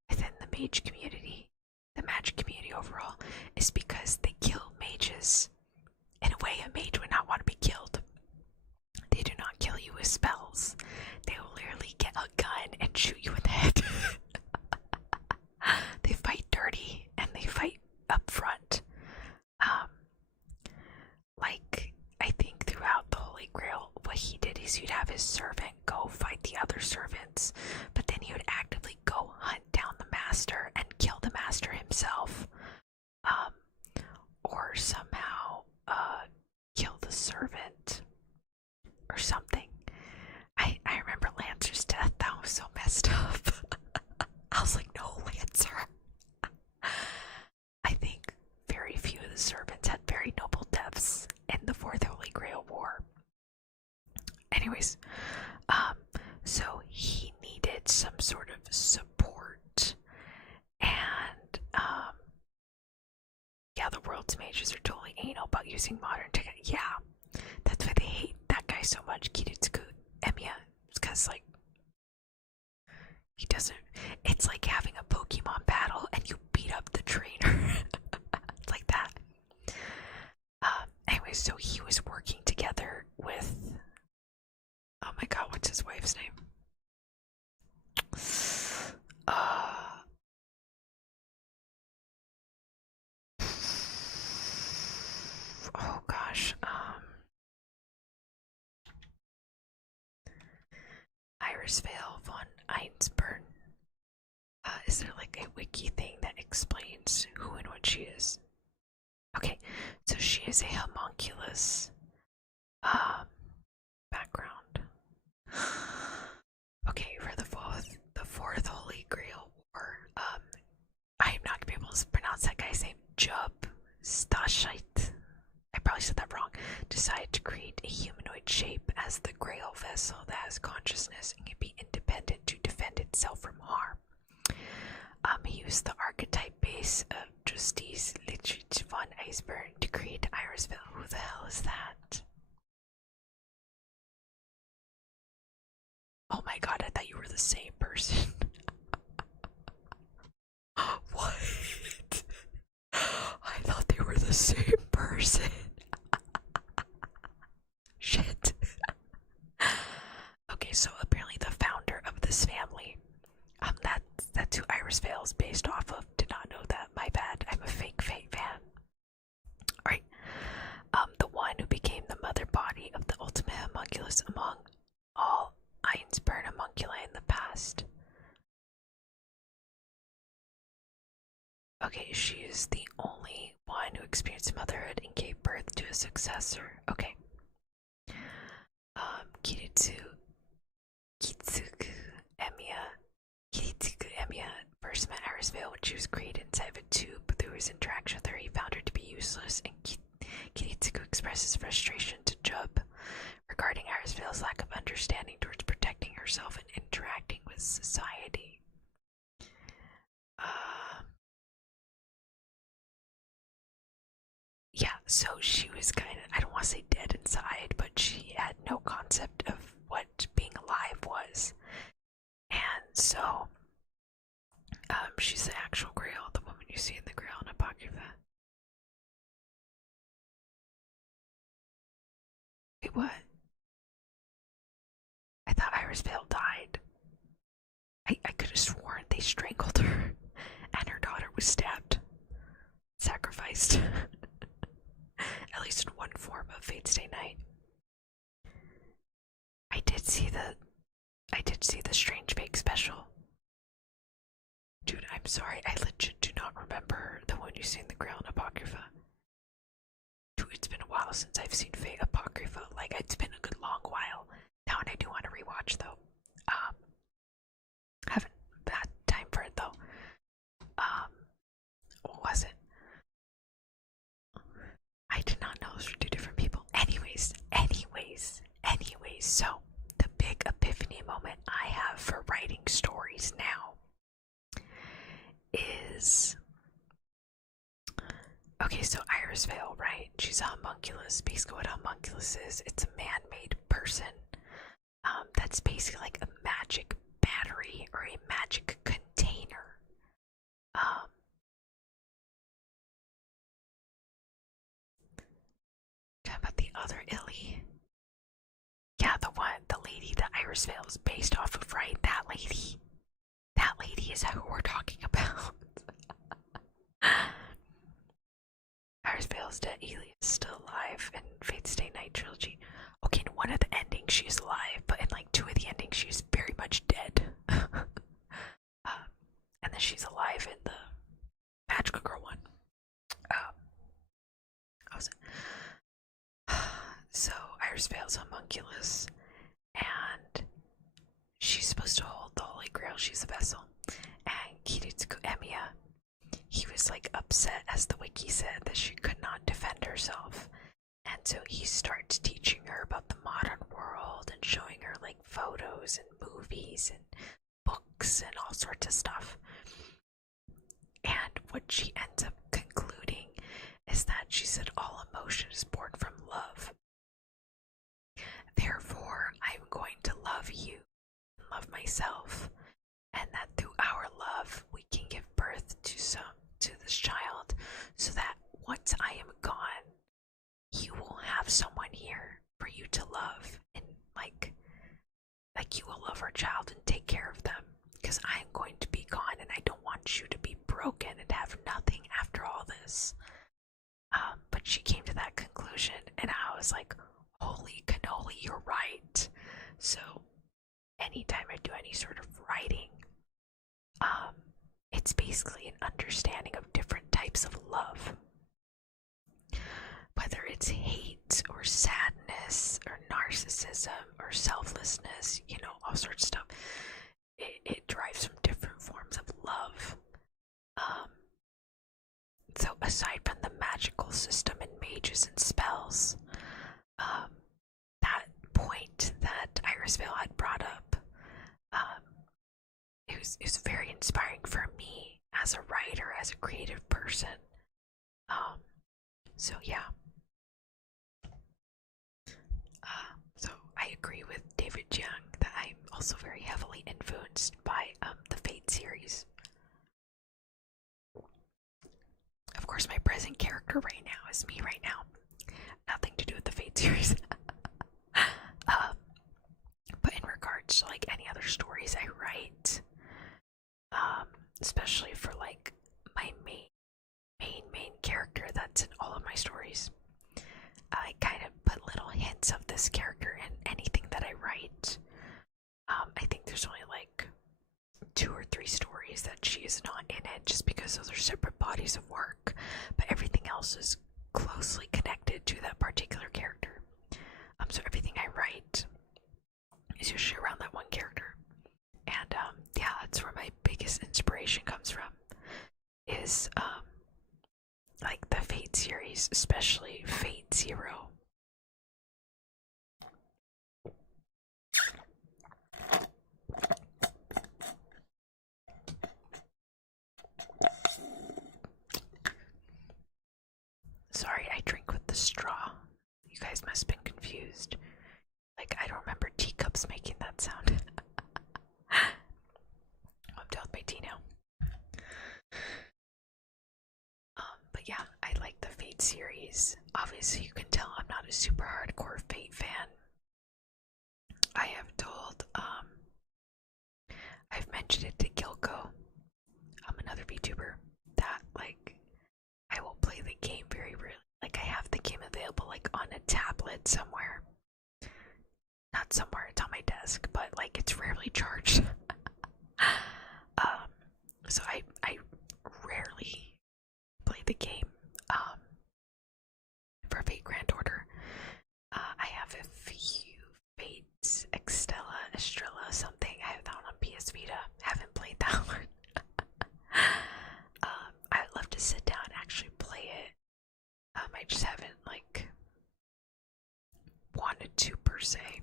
within the mage community, the magic community overall, is because they kill mages in a way a mage would not want to be killed. They do not kill you with spells. They will literally get a gun and shoot you in the head. They fight dirty and they fight up front. Like, I think throughout the Holy Grail, what he did is he'd have his servant go fight the other servants, but then he would actively go hunt down the master and kill the master himself. Or somehow, kill the servant. Or something. I remember Lancer's death. That was so messed up. I was like, no, Lancer. I think very few of the servants had very noble deaths in the 4th Holy Grail War. Anyways, so he needed some sort of support, and yeah, the world's mages are totally anal about using modern technology. Yeah, that's why they hate that guy so much, Kiritsugu Emiya. It's because, like, he doesn't. It's like having a Pokemon battle and you beat up the trainer. Like that. Anyway, so he was working together with. Oh my god, what's his wife's name? Oh gosh. Iris Vale von Einsburn. Is there like a wiki thing that explains who and what she is? Okay, so she is a homunculus background. Okay, for the fourth Holy Grail War, I am not gonna be able to pronounce that guy's name. Jub Stashite, I probably said that wrong, decided to create a humanoid shape as the Grail vessel that has consciousness and can be independent to defend itself from harm. He used the archetype base of Justice Litrich von Iceberg to create Irisville. Who the hell is that? Oh my god, I thought you were the same person. What? I thought they were the same person. Shit. Okay, so apparently the founder of this family, that's who Irisvale is based off of. Did not know that. My bad. I'm a fake fan. Alright. The one who became the mother body of the ultimate homunculus among all Einsburn homunculi in the past. Okay, she is the only one who experienced motherhood and gave birth to a successor. Okay. Kitsuku Emiya first met Irisvale when she was created inside of a tube, but through his interaction with her, he found her to be useless, and Kiritsugu expresses frustration to Jub regarding Irisvale's lack of understanding towards protecting herself and interacting with society. Yeah, so she was kind of, I don't want to say dead inside, but she had no concept of what being alive was. And so, she's the actual Grail, the woman you see in the Grail in Apocrypha. Wait, what? I thought Irisvale died. I could have sworn they strangled her, and her daughter was stabbed, sacrificed. At least in one form of Fate's Day Night. I did see the Strange Fake special. Dude, I'm sorry, I legit do not remember the one you see in the Grail and Apocrypha. Dude, it's been a while since I've seen Fate Apocrypha. Like, it's been a good long while. Now, and I do want to rewatch though. Haven't had time for it though. What was it? I did not know those were two different people. Anyways, so the big epiphany moment I have for writing stories now is, okay, so Irisvale, right? She's a homunculus. Basically what a homunculus is, it's a man-made person. That's basically like a magic battery or a magic container. Talk about the other Illy. Yeah, the lady that Irisvale is based off of, right? That lady is who we're talking about. Irisvale's dead. Ely is still alive in Fate's Day Night trilogy. Okay, in one of the endings she's alive, but in like two of the endings she's very much dead. And then she's alive in the Magical Girl one. How was it? So Irisvale's homunculus, and she's supposed to hold the Holy Grail. She's the vessel. And Kiritsugu Emiya, he was like upset, as the wiki said, that she could not defend herself. And so he starts teaching her about the modern world and showing her like photos and movies and books and all sorts of stuff. And what she ends up concluding is that she said all emotion is born from love. Therefore, I'm going to love you and love myself, and that through our love we can give birth to this child, so that once I am gone, you will have someone here for you to love, and like you will love our child and take care of them, because I am going to be gone and I don't want you to be broken and have nothing after all this. But she came to that conclusion, and I was like, holy cannoli, you're right. So anytime I do any sort of writing, it's basically an understanding of different types of love. Whether it's hate, hate or sadness or narcissism or selflessness, all sorts of stuff. It drives from different forms of love. So aside from the magical system and mages and spells, that point that Irisvale had brought up, it was very inspiring for me as a writer, as a creative person. So yeah. So I agree with David Young that I'm also very heavily influenced by the Fate series. Of course, my present character right now is me right now. Nothing to do with the Fate series. But in regards to like any other stories I write, especially for like my main character that's in all of my stories, I kind of put little hints of this character in anything that I write. I think there's only like 2 or 3 stories that she is not in it, just because those are separate bodies of work, but everything else is closely connected to that particular character. So everything I write is usually around that one character. And yeah, that's where my biggest inspiration comes from, is like the Fate series, especially Fate Zero. Sorry, I drink with the straw. You guys must have been confused. Like, I don't remember teacups making that sound. I'm done with my tea now. But yeah, I like the Fate series. Obviously, you can tell I'm not a super hardcore Fate fan. I have told, I've mentioned it to Gilko, another Vtuber, that, like, I will play the game very rarely. Like, I have the game available, like, on a tablet somewhere. Not somewhere, it's on my desk, but, like, it's rarely charged. So I rarely play the game. For Fate Grand Order, I have a few Fates, Estrella, something. I have that one on PS Vita. Haven't played that one. I would love to sit down and actually play it. I just haven't, like, wanted to, per se.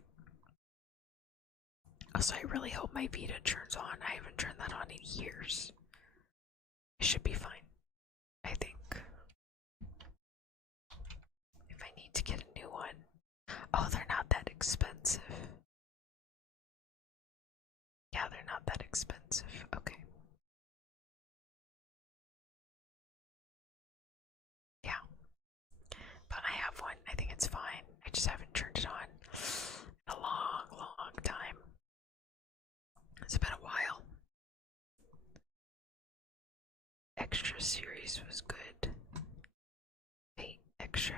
Also, I really hope my Vita turns on. I haven't turned that on in years. It should be fine, I think. If I need to get a new one. Oh, they're not that expensive. Yeah, they're not that expensive. Okay. Yeah. But I have one. I think it's fine. I just haven't turned it on in a long time. It's been a while. Extra series was good. Fate Extra.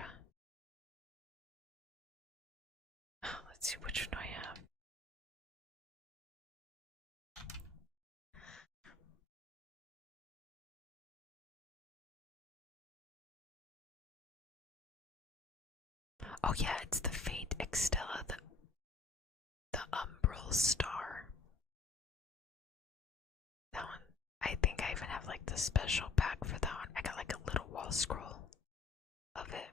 Let's see, which one do I have? Oh yeah, it's the Fate Extella, the Umbral Star. That one. I think I even have like the special pack for that one. I got like a little wall scroll of it.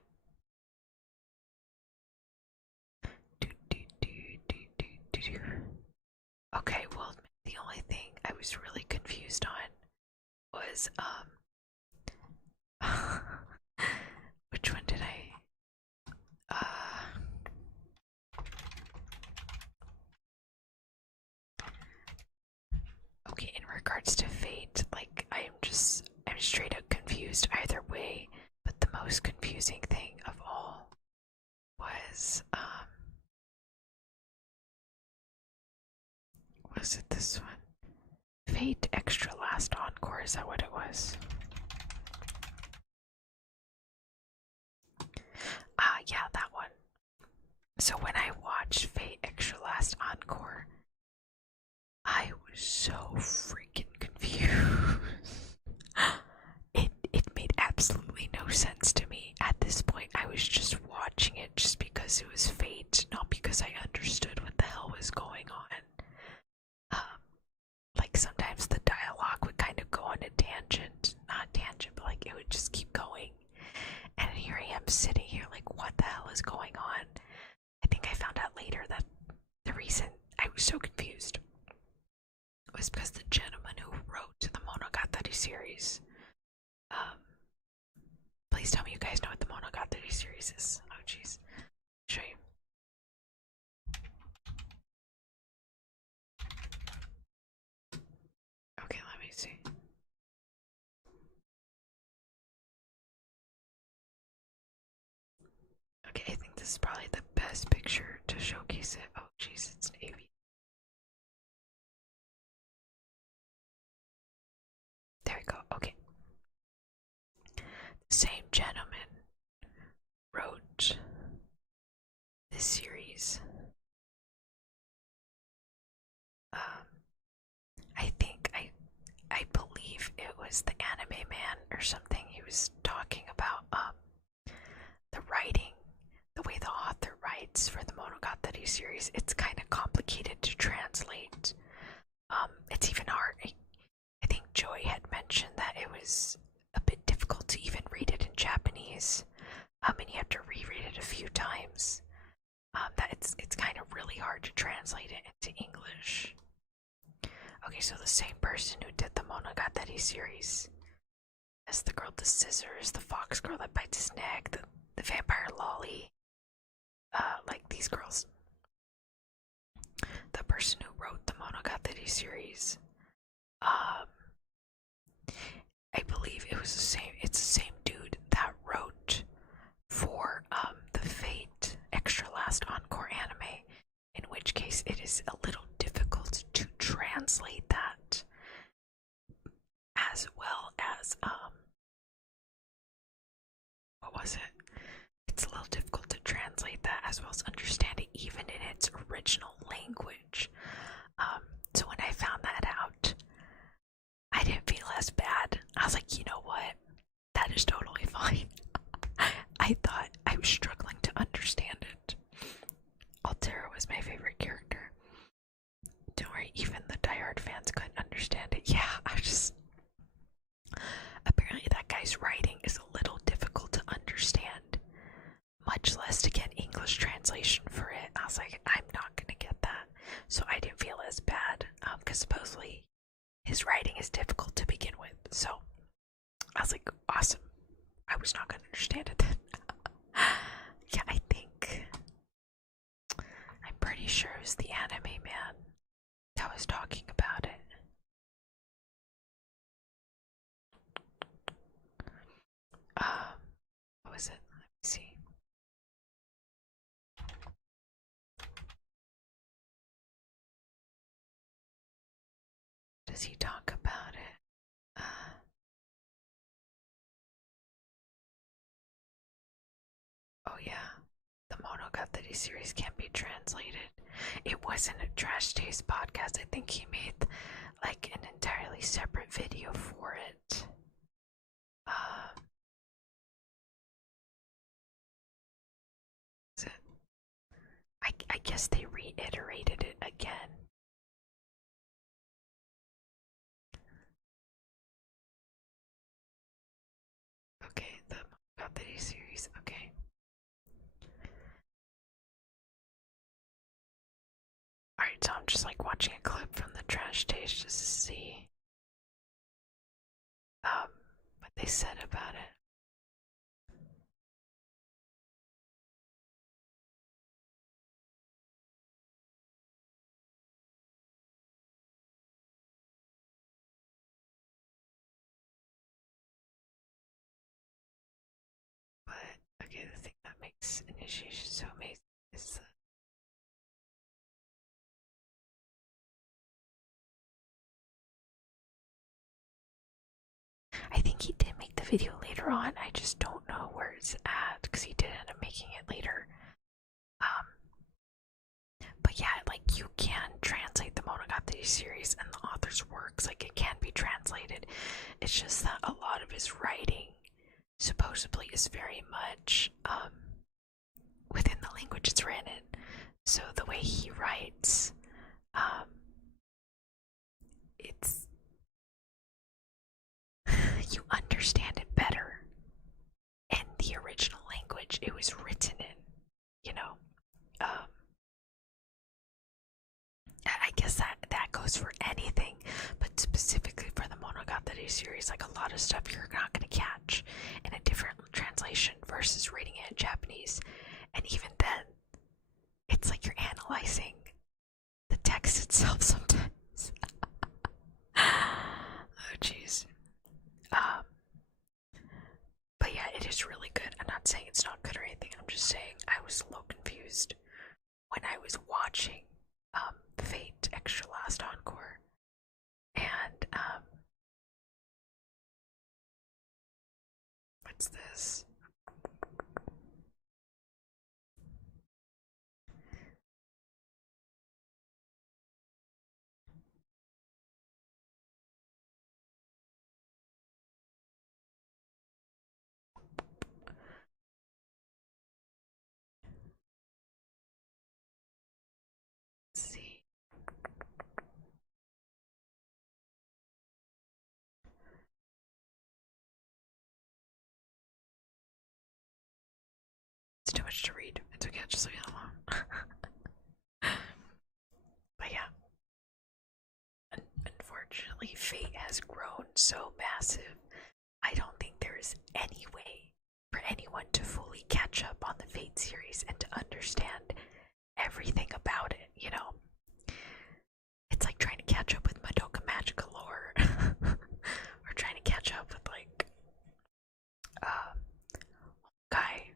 Okay, well, the only thing I was really confused on was which one did I okay, in regards to Fate, like, I'm straight up confused either way, but the most confusing thing of all was it this one? Fate Extra Last Encore, is that what it was? Yeah, that one. So when I watched Fate Extra Last Encore, I was so freaking confused. It made absolutely no sense to me. At this point, I was just watching it, just because it was fate, not because I understood what the hell was going on. Like sometimes the dialogue would kind of go on a tangent, not tangent, but like it would just keep going. And here I am sitting here like, what the hell is going on? I think I found out later that the reason I was so confused was because the gentleman who wrote the Monogatari series, please tell me you guys know what the Monogatari series is. Oh jeez. Show you. Okay, let me see. Okay, I think this is probably the best picture to showcase it. Oh jeez, it's navy. There we go. Okay. The same gentleman wrote this series. I believe it was the Anime Man or something. He was talking about the writing, the way the author writes for the Monogatari series. It's kind of complicated to translate. It's even hard. I think Joy had mentioned that it was a bit difficult to even read it in Japanese. And you have to reread it a few times. That it's kind of really hard to translate it into English. Okay, so the same person who did the Monogatari series as the girl with the scissors, the fox girl that bites his neck, the vampire lolly, like these girls. The person who wrote the Monogatari series, I believe it was the same. It's the same dude that wrote for the Fate Extra Last Encore anime, in which case it is a little difficult to translate that, as well as what was it? It's a little difficult to translate that as well as understand it even in its original language. So when I found that out, I didn't feel as bad. I was like, you know what? That is totally fine. I thought I was struggling to understand it. Altera was my favorite character. Don't worry, even the diehard fans couldn't understand it. Yeah, I just... Apparently that guy's writing is a little difficult to understand, much less to get English translation for it. I was like, I'm not gonna get that. So I didn't feel as bad, because supposedly his writing is difficult to begin with. So I was like, awesome. I was not gonna understand it then. Yeah, I'm pretty sure it was the Anime Man that was talking about it. What was it? Let me see. Does he talk about it? Oh yeah, the Monogatari series can't be translated. It wasn't a Trash Taste podcast. I think he made like an entirely separate video for it. Is it? I guess they reiterated it again. Okay, the Monogatari series. Okay. Alright, so I'm just like watching a clip from the Trash Taste just to see what they said about it. But okay, the thing that makes initiation so amazing is I think he did make the video later on. I just don't know where it's at because he did end up making it later. But yeah, like you can translate the Monogatari series and the author's works. Like it can be translated. It's just that a lot of his writing supposedly is very much within the language it's written in. So the way he writes, it's you understand it better in the original language it was written in, you know. I guess that goes for anything, but specifically for the Monogatari series, like a lot of stuff you're not going to catch in a different translation versus reading it in Japanese. And even then, it's like you're analyzing the text itself sometimes. Oh, jeez. But yeah, it is really good. I'm not saying it's not good or anything. I'm just saying I was a little confused when I was watching Fate Extra Last Encore, and what's this? Let's see. It's too much to read. It's okay, I'll just leave it alone. But yeah. Unfortunately, Fate has grown so massive. I don't think there is any way for anyone to fully catch up on the Fate series and to understand everything about it, you know? It's like trying to catch up with Madoka Magica lore. Or trying to catch up with, like, Honkai.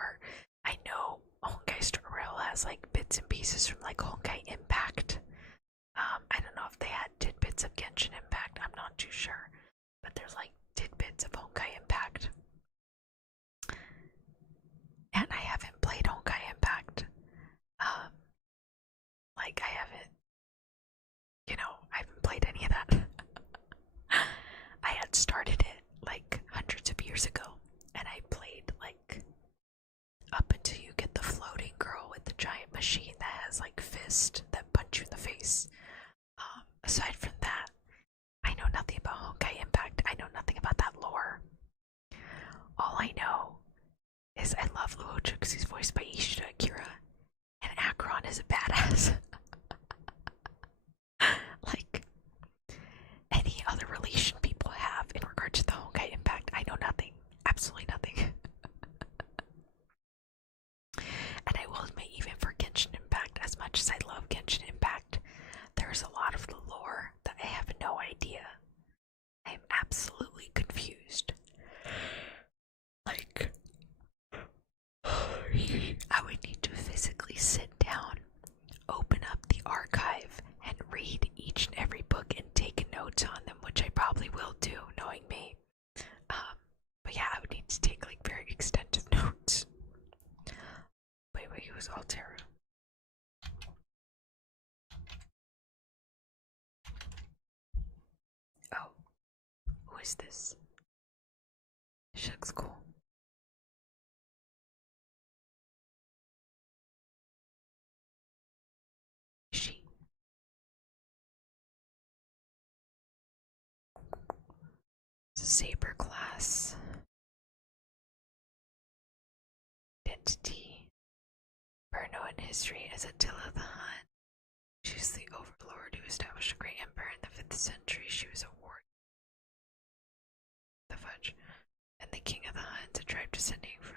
Or, I know Honkai Star Rail has, like, bits and pieces from, like, Honkai Impact. I don't know if they had tidbits of Genshin Impact, I'm not too sure. But there's, like, tidbits of Honkai Impact. And I haven't played Honkai Impact. Like, I haven't, you know, I haven't played any of that. I had started it, like, hundreds of years ago, and I played, like, up until you get the floating girl with the giant machine that has, like, fists that punch you in the face. Aside from that, I know nothing about Honkai Impact. I know nothing about that lore. All I know is I love Luocha because he's voiced by Ishida Akira, and Akron is a badass. Like, any other relation people have in regard to the Honkai Impact, I know nothing. Absolutely nothing. And I will admit, even for Genshin Impact, as much as I love Genshin Impact, there's a lot of the lore that I have no idea. I am absolutely confused. Like, I would need to physically sit down, open up the archive, and read each and every book and take notes on them, which I probably will do, knowing me. But yeah, I would need to take, like, very extensive notes. Wait, who's Altera? Oh, who is this? She looks cool. She. It's a saber class. Identity. Burno in history as Attila the Hun. She was the overlord who established a great empire in the 5th century. She was a warrior. The fudge. And the king of the Huns, a tribe descending from.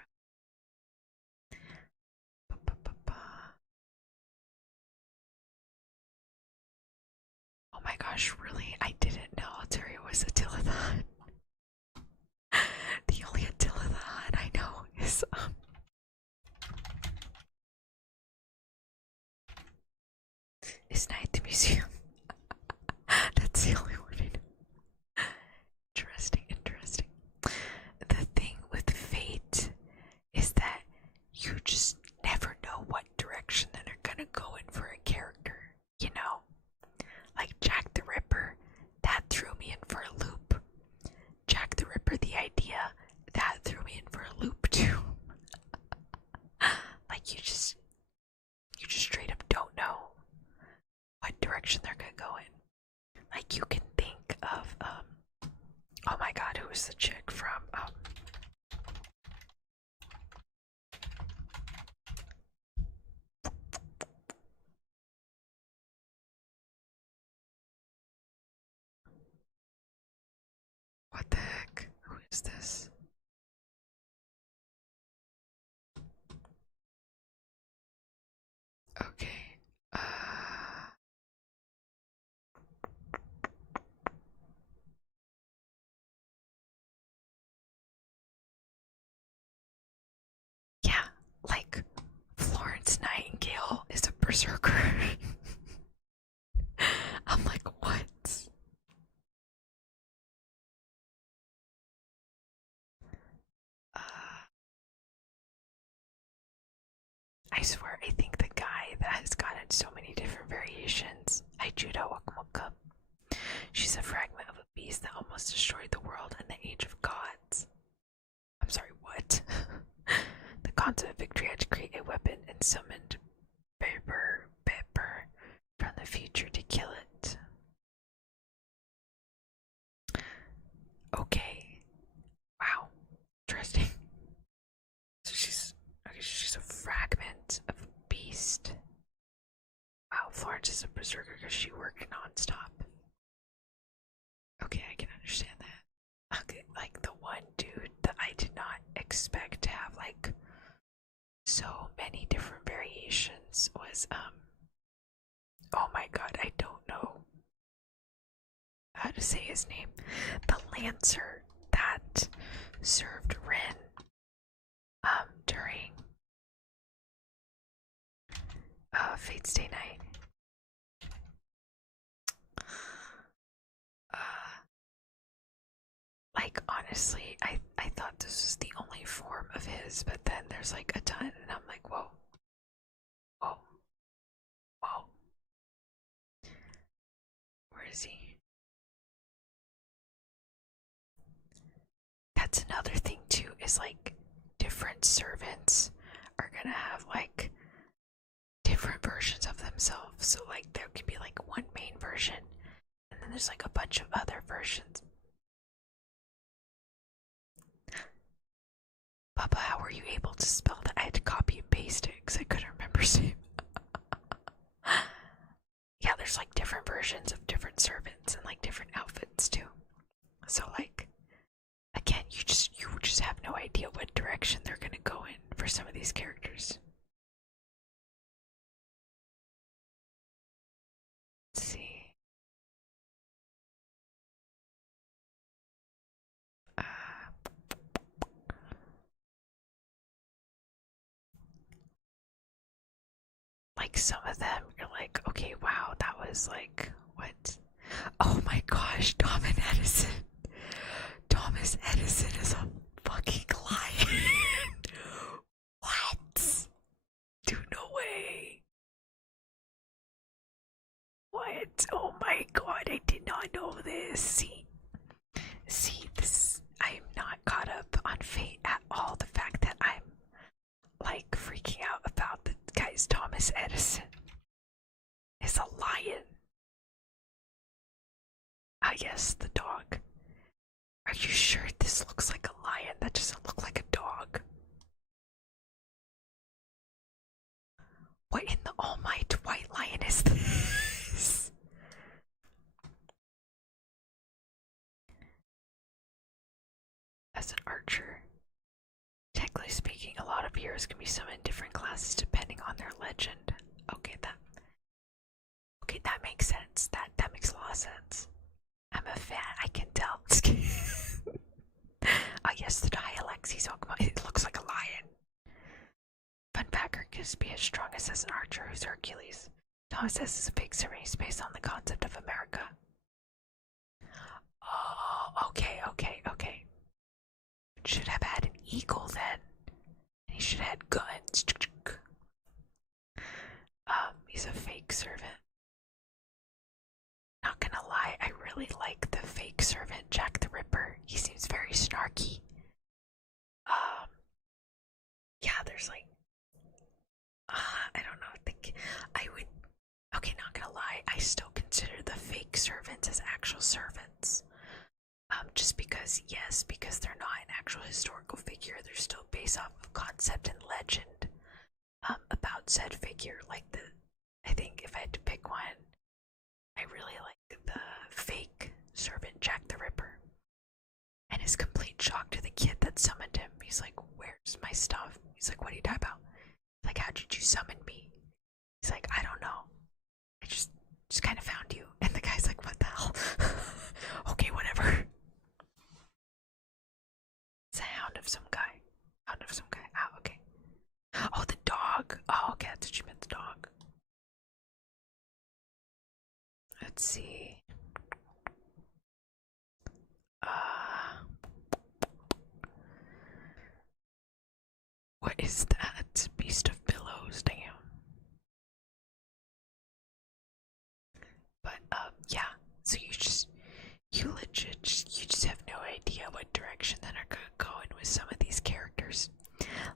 Oh my gosh, really? I didn't know Altaria was Attila the Hun. The only Attila the Hun I know is Night at the Museum. That's the only one I know. Interesting, interesting. The thing with Fate is that you just never know what direction that they're gonna go in for a character, you know? Like Jack the Ripper, that threw me in for a loop. Jack the Ripper, the idea, that threw me in for a loop too. direction they're gonna go in. Like, you can think of, oh my god, who was the chick from, what the heck? Who is this? Okay. Yeah, like Florence Nightingale is a berserker. I'm like, what? I swear, I think the guy that has gotten so many different variations. Hi, Judah, welcome, welcome. She's a fragment of a beast that almost destroyed the world in the age of gods. I'm sorry, what? The concept of victory had to create a weapon and summoned Pepper from the future to kill it. Okay. Wow. Interesting. So she's a fragment of a beast. Wow, Florence is a berserker because she worked non-stop. Okay, I can understand that. Okay, like the one dude that I did not expect to have like so many different variations was oh my god, I don't know how to say his name. The Lancer that served Rin during Fate's Day night. Like, honestly, I thought this was the only form of his, but then there's like a ton, and I'm like, whoa, whoa, whoa. Where is he? That's another thing too, is like different servants are gonna have like different versions of themselves. So like there could be like one main version, and then there's like a bunch of other versions. Papa, how were you able to spell that? I had to copy and paste it because I couldn't remember saying. Yeah, there's like different versions of different servants and like different outfits too. So like, again, you just have no idea what direction they're gonna go in for some of these characters. Let's see. Uh, like some of them, you're like, okay, wow, that was like, what? Oh my gosh, Thomas Edison. Thomas Edison is a fucking lion. What? Dude, no way. What? Oh my god, I did not know this. See, this. I am not caught up on Fate at all. The fact that I'm like freaking out about the guy's Thomas Edison is a lion. I guess the dog. Are you sure this looks like a lion? That doesn't look like a dog. What in the almighty white lion is this? As an archer, technically speaking, a lot of heroes can be summoned in different classes depending on their legend. Okay, that makes sense. That makes a lot of sense. I'm a fan, I can tell. Yes, the dialect he's talking about, it looks like a lion. Funpacker can be as strong as an archer who's Hercules. Thomas says is a big series based on the concept of America. Oh, okay. Should have had an eagle then. And he should have had guns. He's a fake servant. Not gonna lie, I really like the fake servant, Jack the Ripper. He seems very snarky. Yeah, there's like, I don't know, I would, okay, not gonna lie, I still based off of concept and legend about said figure. Like I think if I had to pick one, I really like the fake servant Jack the Ripper. And his complete shock to the kid that summoned him. He's like, "Where's my stuff?" He's like, "What are you talking about?" Like, "How did you summon me?" He's like, "I don't know. I just kind of found you." And the guy's like, "What the hell?" Okay, whatever. It's a hound of some guy. Hound of some guy. Oh, okay. Oh, the dog. Oh, okay, that's what you meant, the dog. Let's see. What is that? Beast of Billows, damn. But, yeah. So you just have no idea what direction that are gonna go in with some of these characters.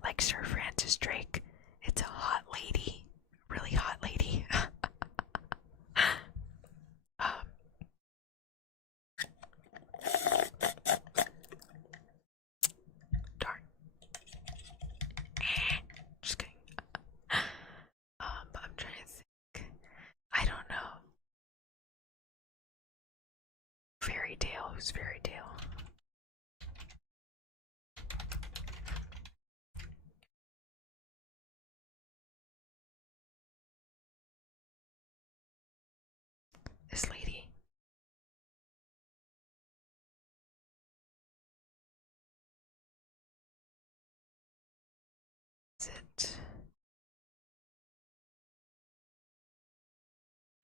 Like Sir Francis Drake. It's a hot lady. Really hot lady. Darn. Just kidding. But I'm trying to think. I don't know. Fairy Tale. Who's Fairy Tale? This lady. Is it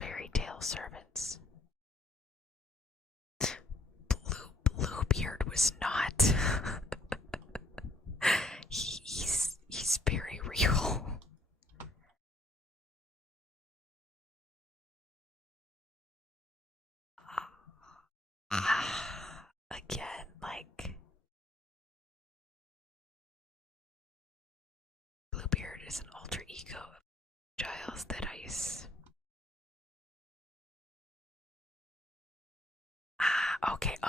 Fairy Tale Servants? Bluebeard was not. He's very real. Again, like Bluebeard is an alter ego of Giles the Dice.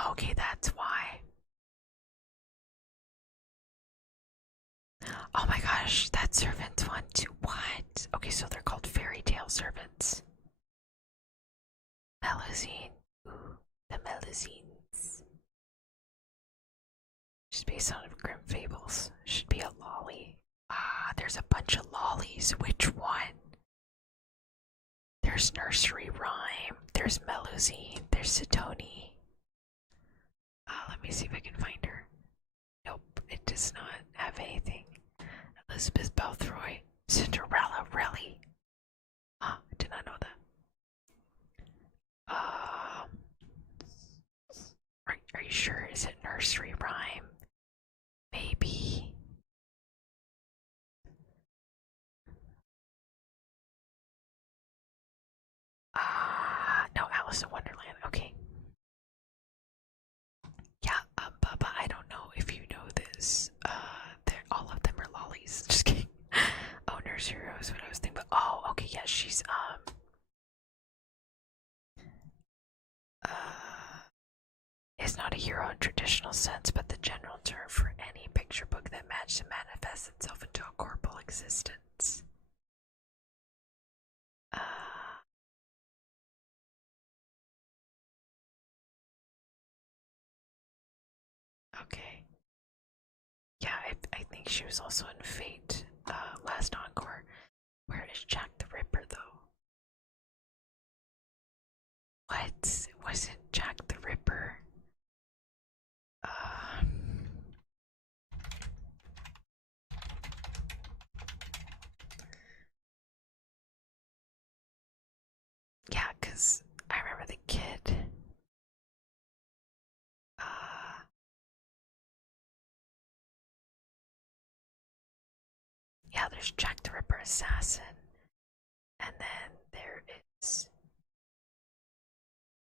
Okay, that's why. Oh my gosh, that servants one too. What? Okay, so they're called fairy tale servants. Melusine. Ooh, the Melusines. Just based on Grim Fables. Should be a lolly. There's a bunch of lollies. Which one? There's Nursery Rhyme. There's Melusine. There's Sidoni. Let me see if I can find her. Nope, it does not have anything. Elizabeth Belthroy. Cinderella, really? I did not know that. Are you sure? Is it Nursery Rhyme? Maybe. No, Alice in Wonderland. Okay. Yeah, Bubba, I don't know if you know this. All of them are lollies. Just kidding. Oh, Nursery Rhyme is what I was thinking. But okay, yeah, she's is not a hero in traditional sense, but the general term for any picture book that manages to manifest itself into a corporeal existence. Okay. Yeah, I think she was also in Fate, Last Encore. Where is Jack the Ripper, though? What? Wasn't Jack the Ripper? Yeah, because I remember the kid. Yeah, there's Jack the Ripper Assassin. And then there is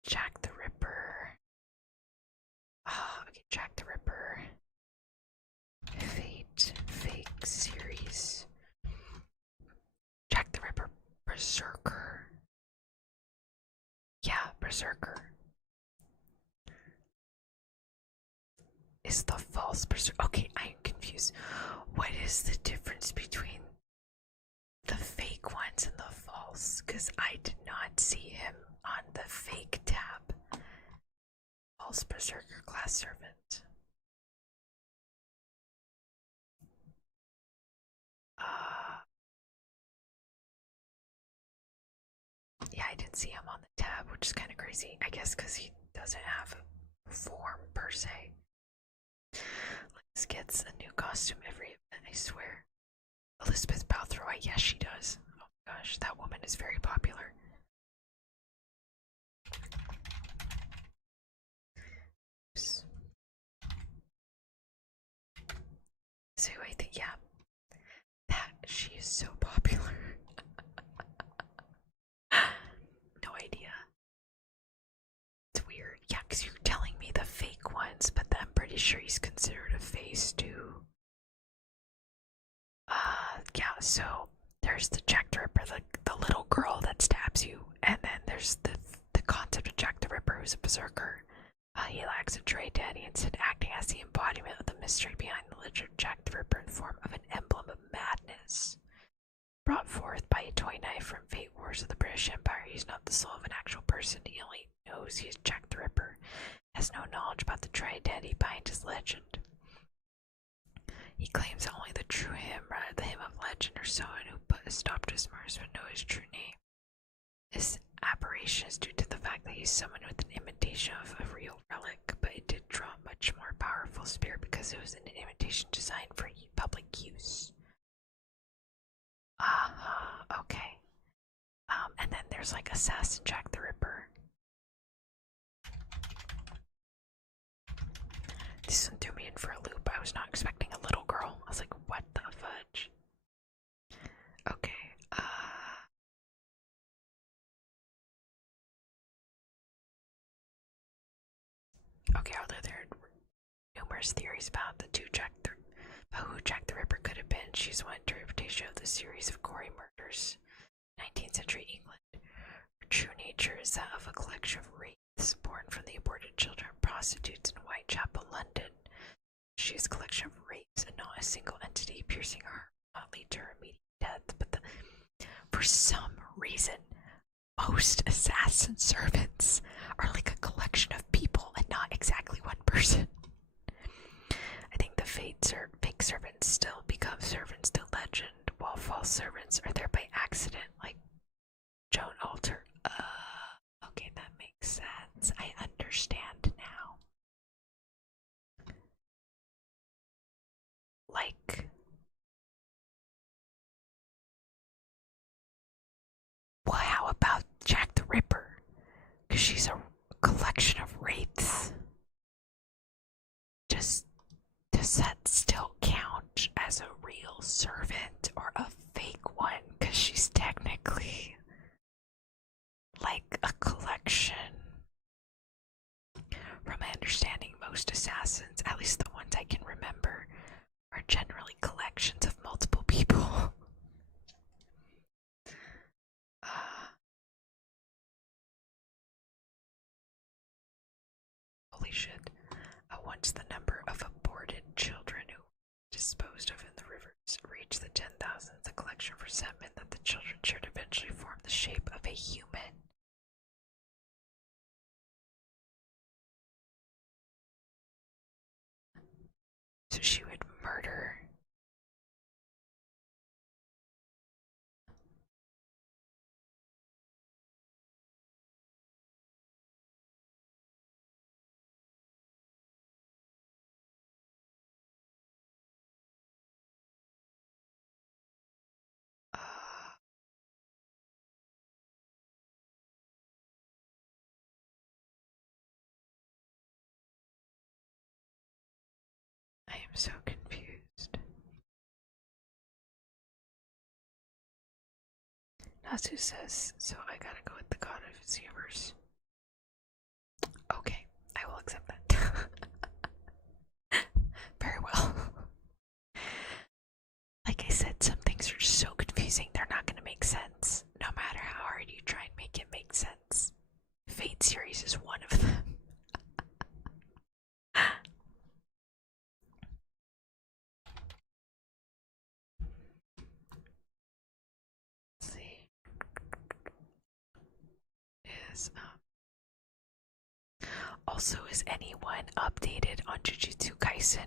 Jack the Ripper. Okay, Jack the Ripper. Fake series. Jack the Ripper Berserker. Yeah, Berserker. is the false berserker. Okay, I'm confused. What is the difference between the fake ones and the false? Because I did not see him on the fake tab. False berserker class servant. Yeah, I didn't see him on the tab, which is kind of crazy. I guess because he doesn't have a form per se. Liz gets a new costume every event, I swear. Elizabeth Balthroy, yes, she does. Oh my gosh, that woman is very popular. Oops. So I think, yeah, that she is so popular. No idea. It's weird. Yeah, because you're telling me the fake ones, but I'm pretty sure he's considered a face too. Yeah, so there's the Jack the Ripper, the little girl that stabs you, and then there's the concept of Jack the Ripper, who's a berserker. He lacks a Dre Daddy, instead acting as the embodiment of the mystery behind the legend of Jack the Ripper in form of an emblem of madness. Brought forth by a toy knife from Fate Wars of the British Empire, he's not the soul of an actual person. He only knows he's Jack the Ripper, has no knowledge about the Dre Daddy behind his legend. He claims that only the true him, rather the him of legend, or someone who put a stop to his murders would know his true name. This aberration is due to the fact that he's summoned with an imitation of a real relic, but it did draw a much more powerful spirit because it was an imitation designed for public use. Okay. And then there's like Assassin Jack the Ripper. This one threw me in for a loop. I was not expecting a little girl. I was like, what the fudge? Okay, okay, although there are numerous theories about who Jack the Ripper could have been, she's one interpretation of the series of gory murders. 19th century England. Her true nature is that of a collection of wraiths born from the aborted children of prostitutes in Whitechapel, London. She is a collection of wraiths and not a single entity. Piercing her will not lead to her immediate death, but for some reason, most assassin servants are like a collection of people and not exactly one person. I think the fake servants still become servants to legend, while false servants are there by accident, like Joan Alter. Okay, that makes sense. I understand now. Like, well, how about Jack the Ripper? Because she's a collection of wraiths. Does that still count as a real servant or a fake one? Because she's technically like a collection. From my understanding, most assassins, at least the ones I can remember, are generally collections of multiple people. Holy shit. Once the number of aborted children who were disposed of in the rivers reached the 10,000s, the collection of resentment that the children should eventually form the shape of a human. So she would murder. I am so confused. Natsu says, so I gotta go with the god of his universe. Okay, I will accept that. Very well. Like I said, some things are so confusing, they're not gonna make sense. No matter how hard you try and make it make sense. Fate series is one of them. is. Also, is anyone updated on Jujutsu Kaisen?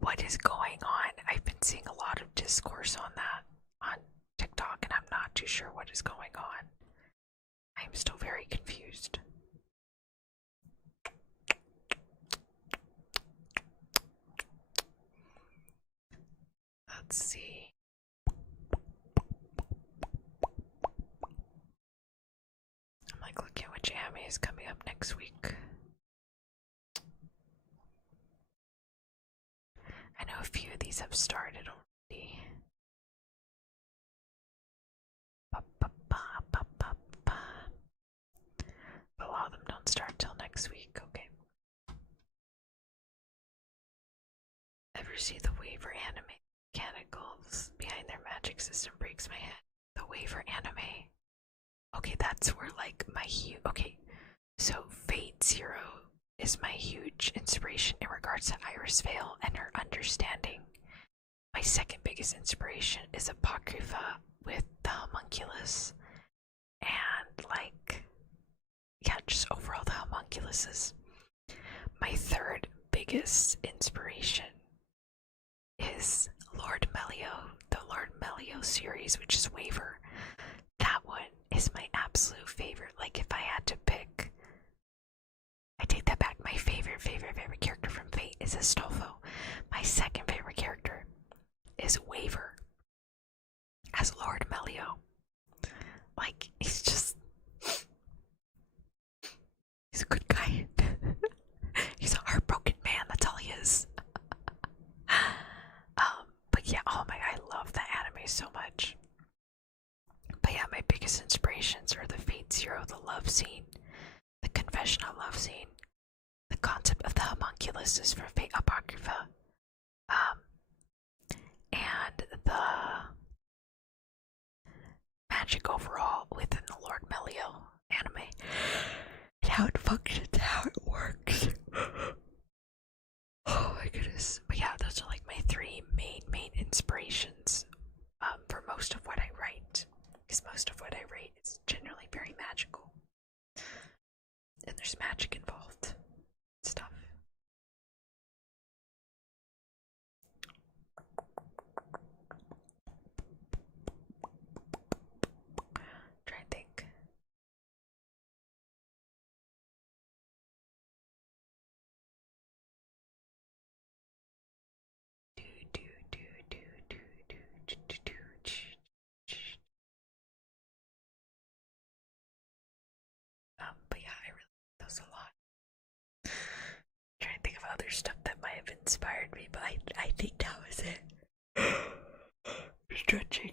What is going on? I've been seeing a lot of discourse on that on TikTok, and I'm not too sure what is going on. I'm still very confused. Let's see. I'm like looking at which anime is coming up next week. I know a few of these have started already. But a lot of them don't start till next week. Okay. Ever see the waiver anime? Mechanicals behind their magic system breaks my head. The waiver anime. Okay, that's where like my okay. So Fate Zero is my huge inspiration in regards to Iris Vale and her understanding. My second biggest inspiration is Apocrypha with the homunculus. And like, yeah, just overall the homunculuses. My third biggest inspiration is Lord Melio, the Lord Melio series, which is Waiver. That one is my absolute favorite. Like, if I had to pick, I take that back. My favorite character from Fate is Astolfo. My second favorite character is Waiver as Lord Melio. Like, he's a good guy. He's a heartbroken man, that's all he is. But yeah, oh my god, I love that anime so much. But yeah, my biggest inspirations are the Fate Zero, the love scene, the confessional love scene, the concept of the homunculuses for Fate Apocrypha, and the magic overall within the Lord Melio anime, and how it functions, how it works. Oh my goodness. But yeah, those are like my three main inspirations for most of what I write. Because most of what I write is generally very magical. And there's magic involved. Stuff. Try and think. But yeah, I really like those a lot. I'm trying to think of other stuff that might have inspired me, but I think that was it. Stretching.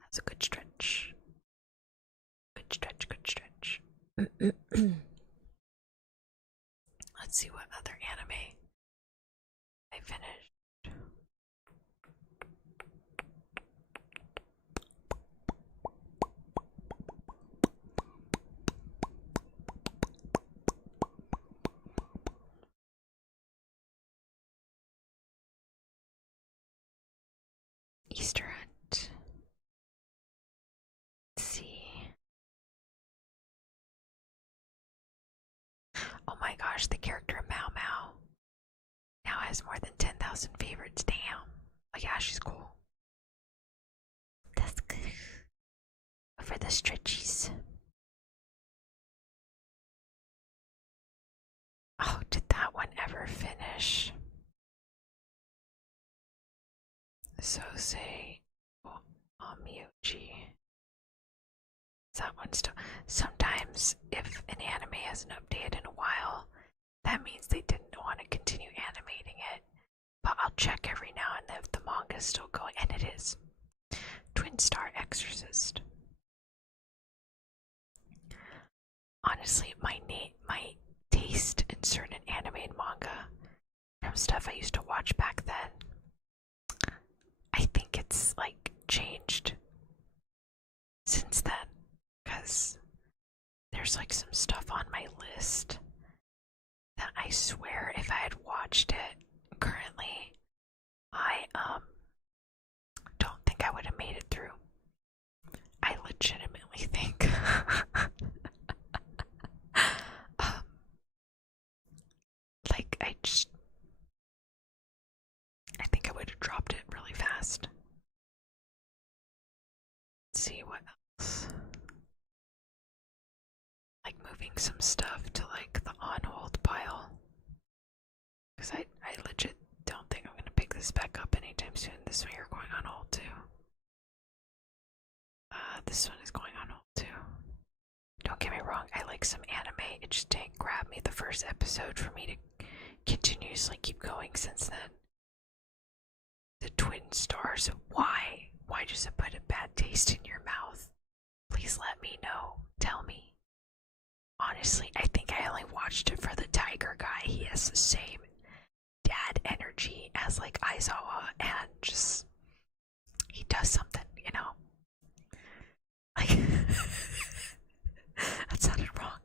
That's a good stretch. Good stretch, good stretch. Let's see what other anime I finished. Easter Hunt. Let's see. Oh my gosh, the character Mao Mao now has more than 10,000 favorites. Damn. Oh yeah, she's cool. That's good. For the stretchies. Oh, did that one ever finish? So say Miyuchi. Is that one still? Sometimes if an anime hasn't updated in a while, that means they didn't want to continue animating it. But I'll check every now and then if the manga is still going, and it is. Twin Star Exorcist. Honestly, my taste in certain anime and manga from stuff I used to watch back then, I think it's like changed since then, because there's like some stuff on my list that I swear if I had watched it currently, I don't think I would have made it through. I legitimately think um, like I think I would have dropped it really fast. Let's see what else. Like moving some stuff to like the on hold pile. Because I legit don't think I'm gonna pick this back up anytime soon. This one you're going on hold too. This one is going on hold too. Don't get me wrong, I like some anime. It just didn't grab me the first episode for me to continuously keep going since then. The twin stars, why? Why does it put a bad taste in your mouth? Please let me know. Tell me. Honestly, I think I only watched it for the tiger guy. He has the same dad energy as like Aizawa, and just he does something, you know. Like that sounded wrong.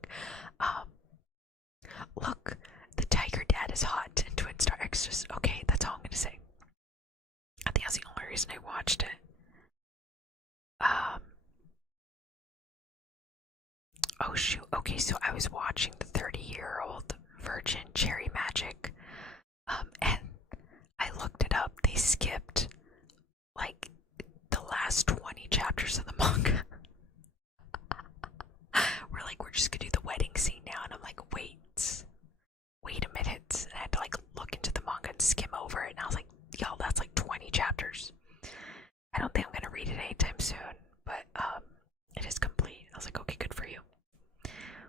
Look, the tiger dad is hot and Twin Star Extras. Okay, that's all I'm gonna say. I think that's the only reason I watched it. Oh shoot. Okay, so I was watching the 30-year-old Virgin Cherry Magic, and I looked it up. They skipped like the last 20 chapters of the manga. We're just gonna do the wedding scene now, and I'm like, wait a minute. And I had to like look into the manga and skim over it, and I was like, yo, that's like 20 chapters. I don't think I'm gonna read it anytime soon, but it is complete. I was like, okay, good for you.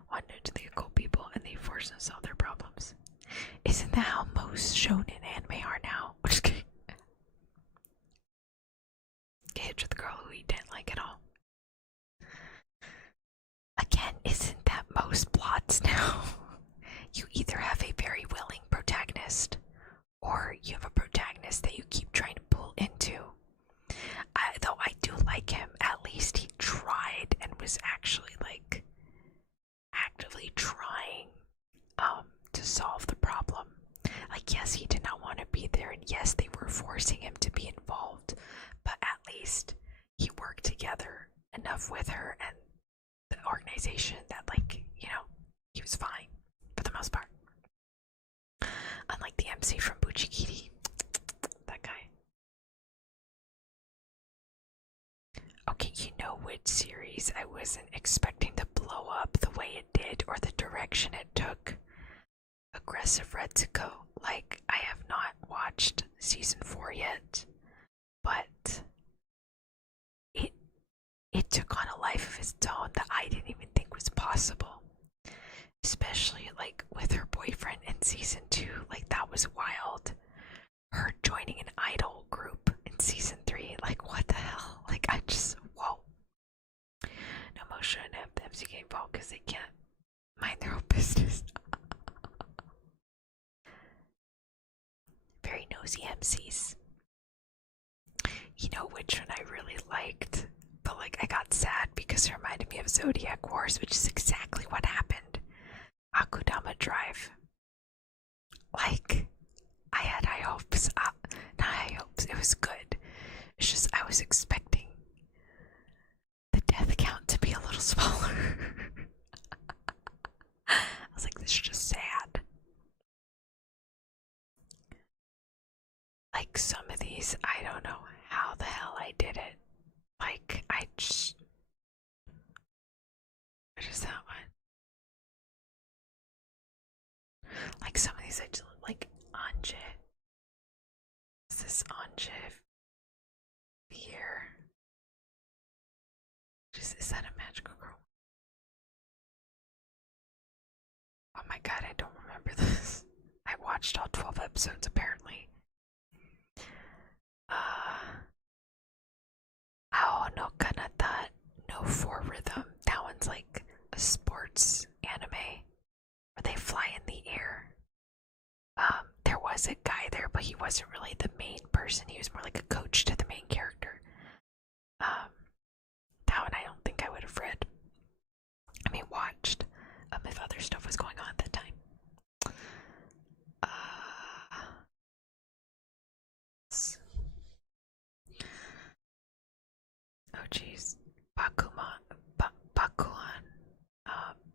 One to the occult people, and they force them to solve their problems. Isn't that how most shonen anime are now? I'm just kidding. Get hitched with the girl who he didn't like at all. Again, isn't that most plots now? You either have a very willing protagonist, or you have a protagonist that you keep trying to pull into. Though I do like him, at least he tried and was actually like actively trying to solve the problem. Like, yes, he did not want to be there, and yes, they were forcing him to be involved, but at least he worked together enough with her and the organization that, like, you know, he was fine for the most part. Unlike the MC from Buchikiri, that guy. Okay, you know which series I wasn't expecting to blow up the way it did or the direction it took? Aggressive Retsuko. Like, I have not watched season 4 yet, but it took on a life of its own that I didn't even think was possible. Especially like with her boyfriend in season 2, like that was wild. Her joining an idol group in season 3, like what the hell? Like I just, whoa. No, most shouldn't have the MC game involved because they can't mind their own business. Very nosy MCs. You know which one I really liked, but like I got sad because it reminded me of Zodiac Wars, which is exactly what happened. Akudama Drive. Like, I had high hopes. Not high hopes, it was good. It's just I was expecting the death count to be a little smaller. I was like, this is just sad. Like, some of these, I don't know how the hell I did it. Like, what is that one? Like, some of these I just, like, Anje. Is this Anje here? Is that a magical girl? Oh my god, I don't remember this. I watched all 12 episodes apparently. Ao no Kanata no 4 Rhythm. That one's like a sports anime where they fly in the air. There was a guy there, but he wasn't really the main person. He was more like a coach to the main character. That one I don't think I would have read. I mean, watched. If other stuff was going on at that time. jeez. Bakuan.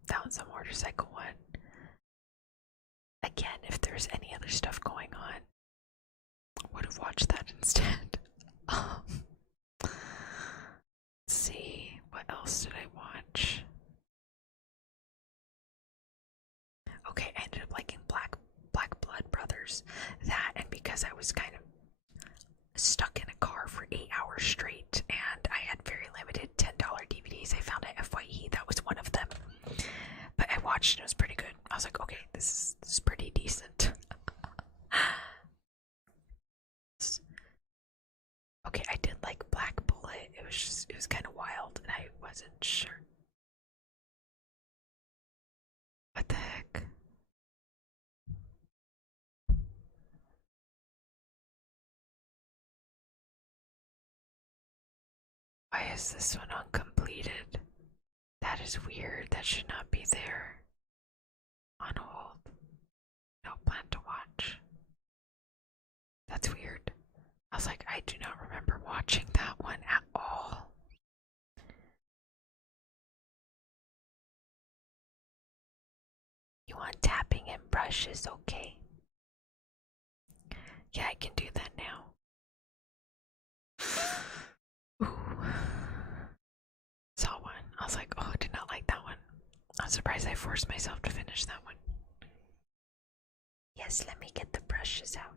That one's a motorcycle one. Again, if there's any other stuff going on, would have watched that instead. Let's see, what else did I watch? Okay, I ended up liking Black Blood Brothers. That, and because I was kind of stuck in a car for 8 hours straight and I had very limited $10 DVDs, I found at FYE. That was one of them. But I watched and it was pretty good. I was like, okay, this is pretty decent. Okay, I did like Black Bullet. It was kind of wild and I wasn't sure. What the heck? Why is this one uncompleted? That is weird. That should not be there. On hold. No plan to watch. That's weird. I was like, I do not remember watching that one at all. You want tapping and brushes, okay? Yeah, I can do that now. Ooh. Saw one. I was like, oh, I did not like that one. I'm surprised I forced myself to finish that one. Yes, let me get the brushes out.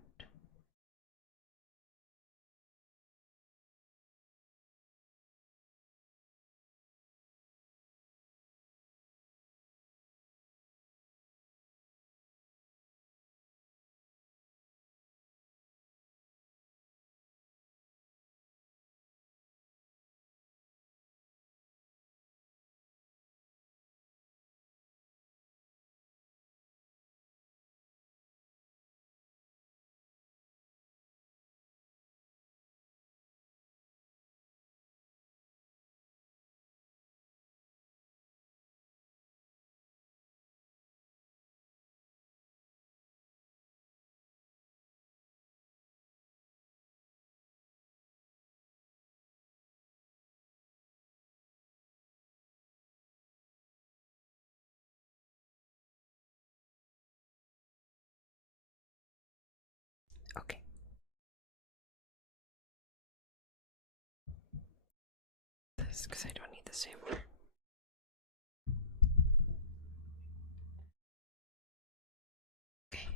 Okay. This, because I don't need this anymore. Okay.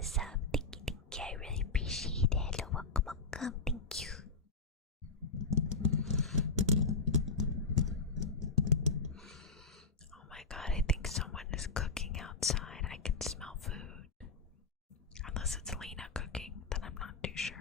the sub. Thank you, thank you. I really appreciate it. Hello, welcome, welcome. Thank you. Oh my god, I think someone is cooking outside. I can smell food. Unless it's Lena cooking, then I'm not too sure.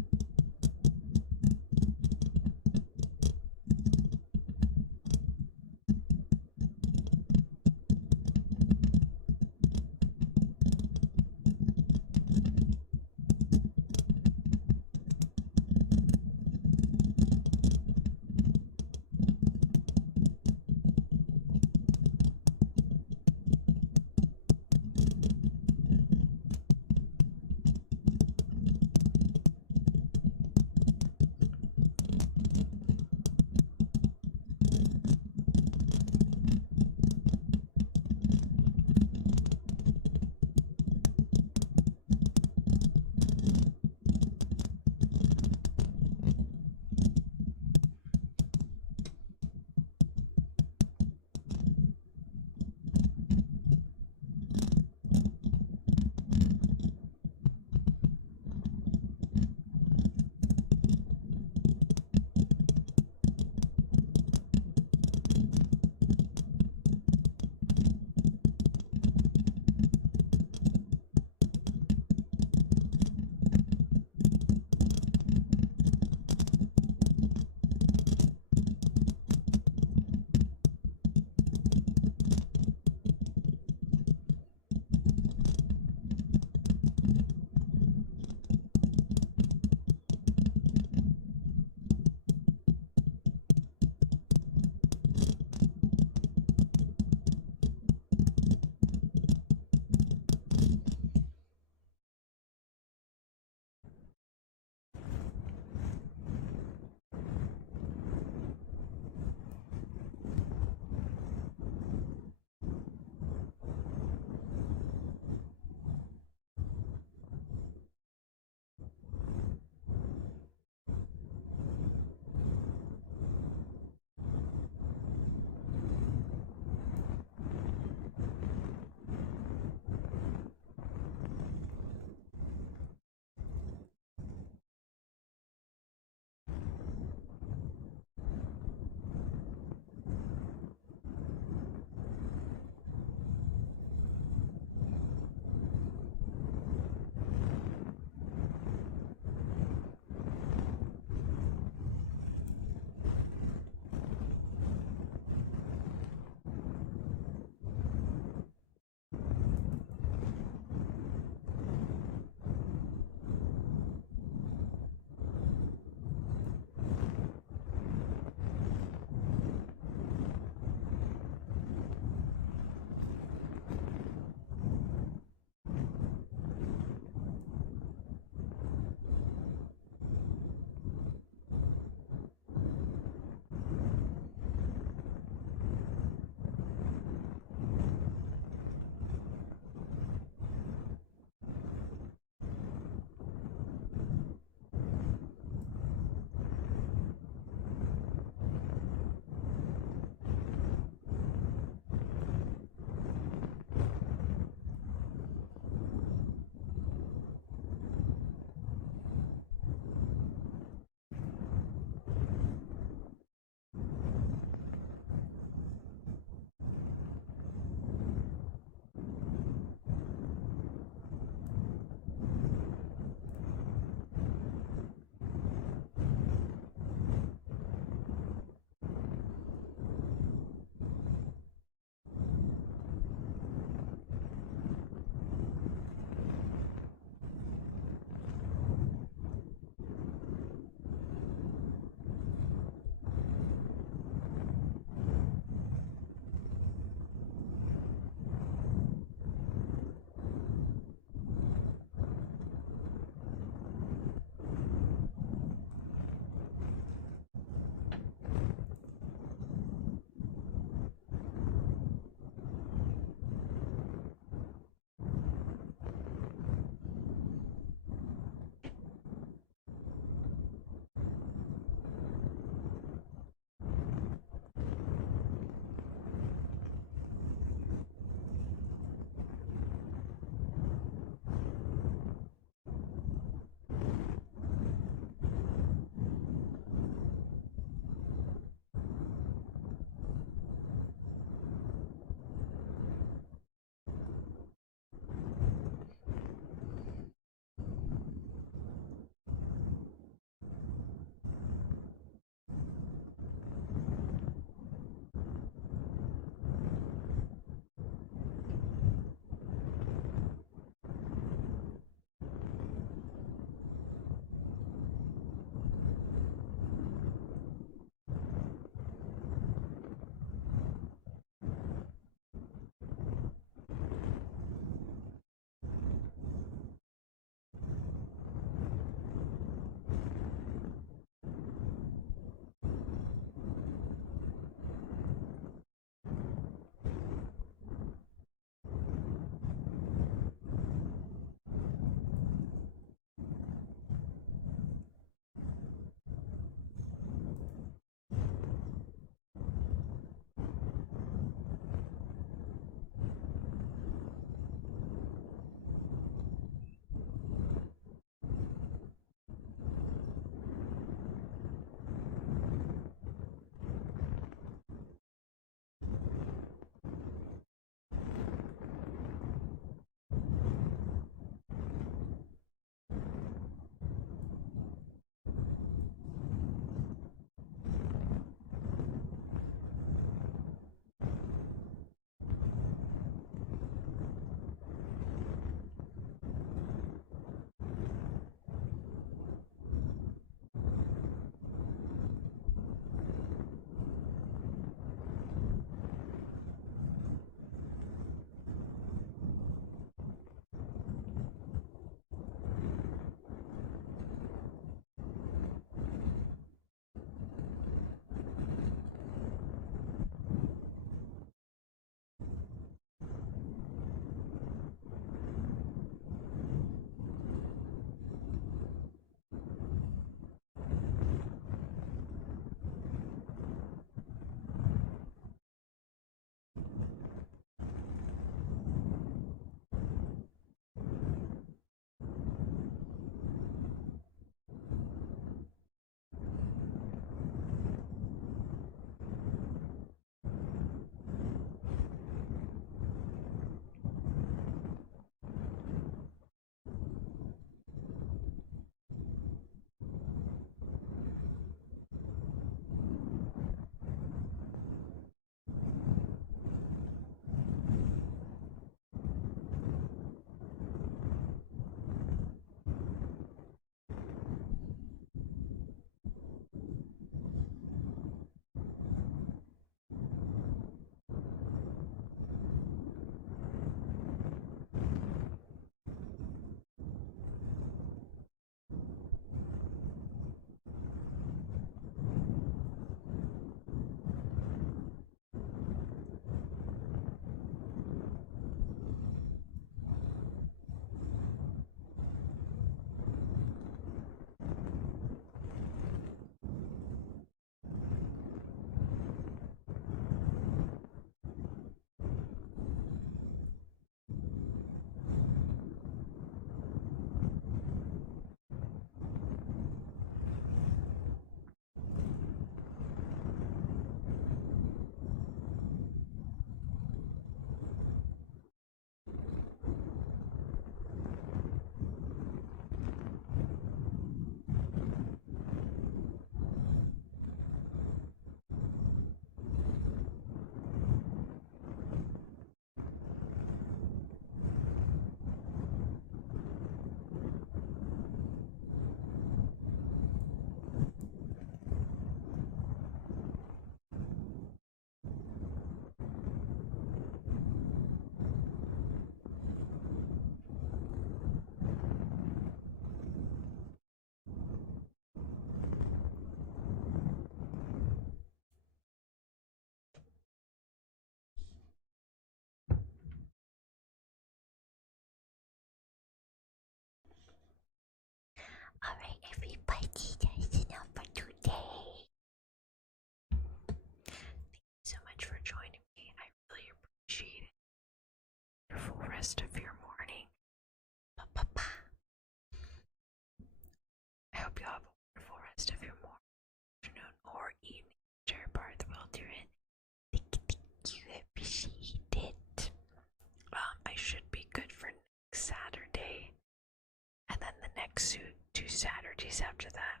Saturdays after that,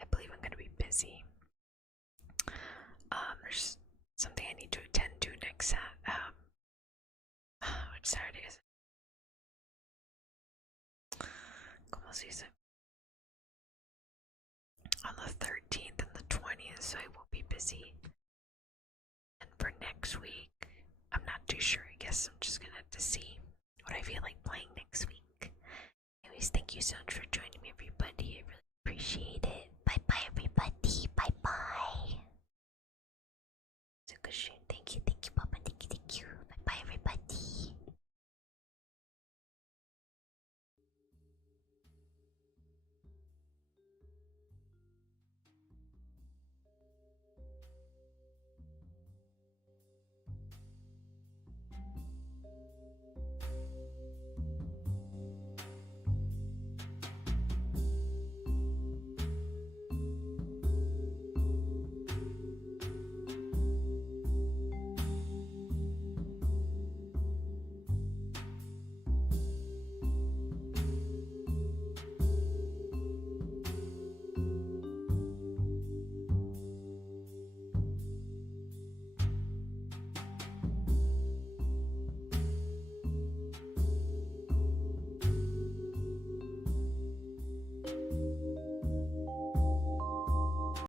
I believe I'm gonna be busy. There's something I need to attend to next which Saturday is it? ¿Cómo se dice? On the 13th and the 20th, so I will be busy. And for next week, I'm not too sure. I guess I'm just gonna have to see what I feel like playing next week. Anyways, thank you so much for joining me, everybody. I really appreciate it. Bye bye, everybody.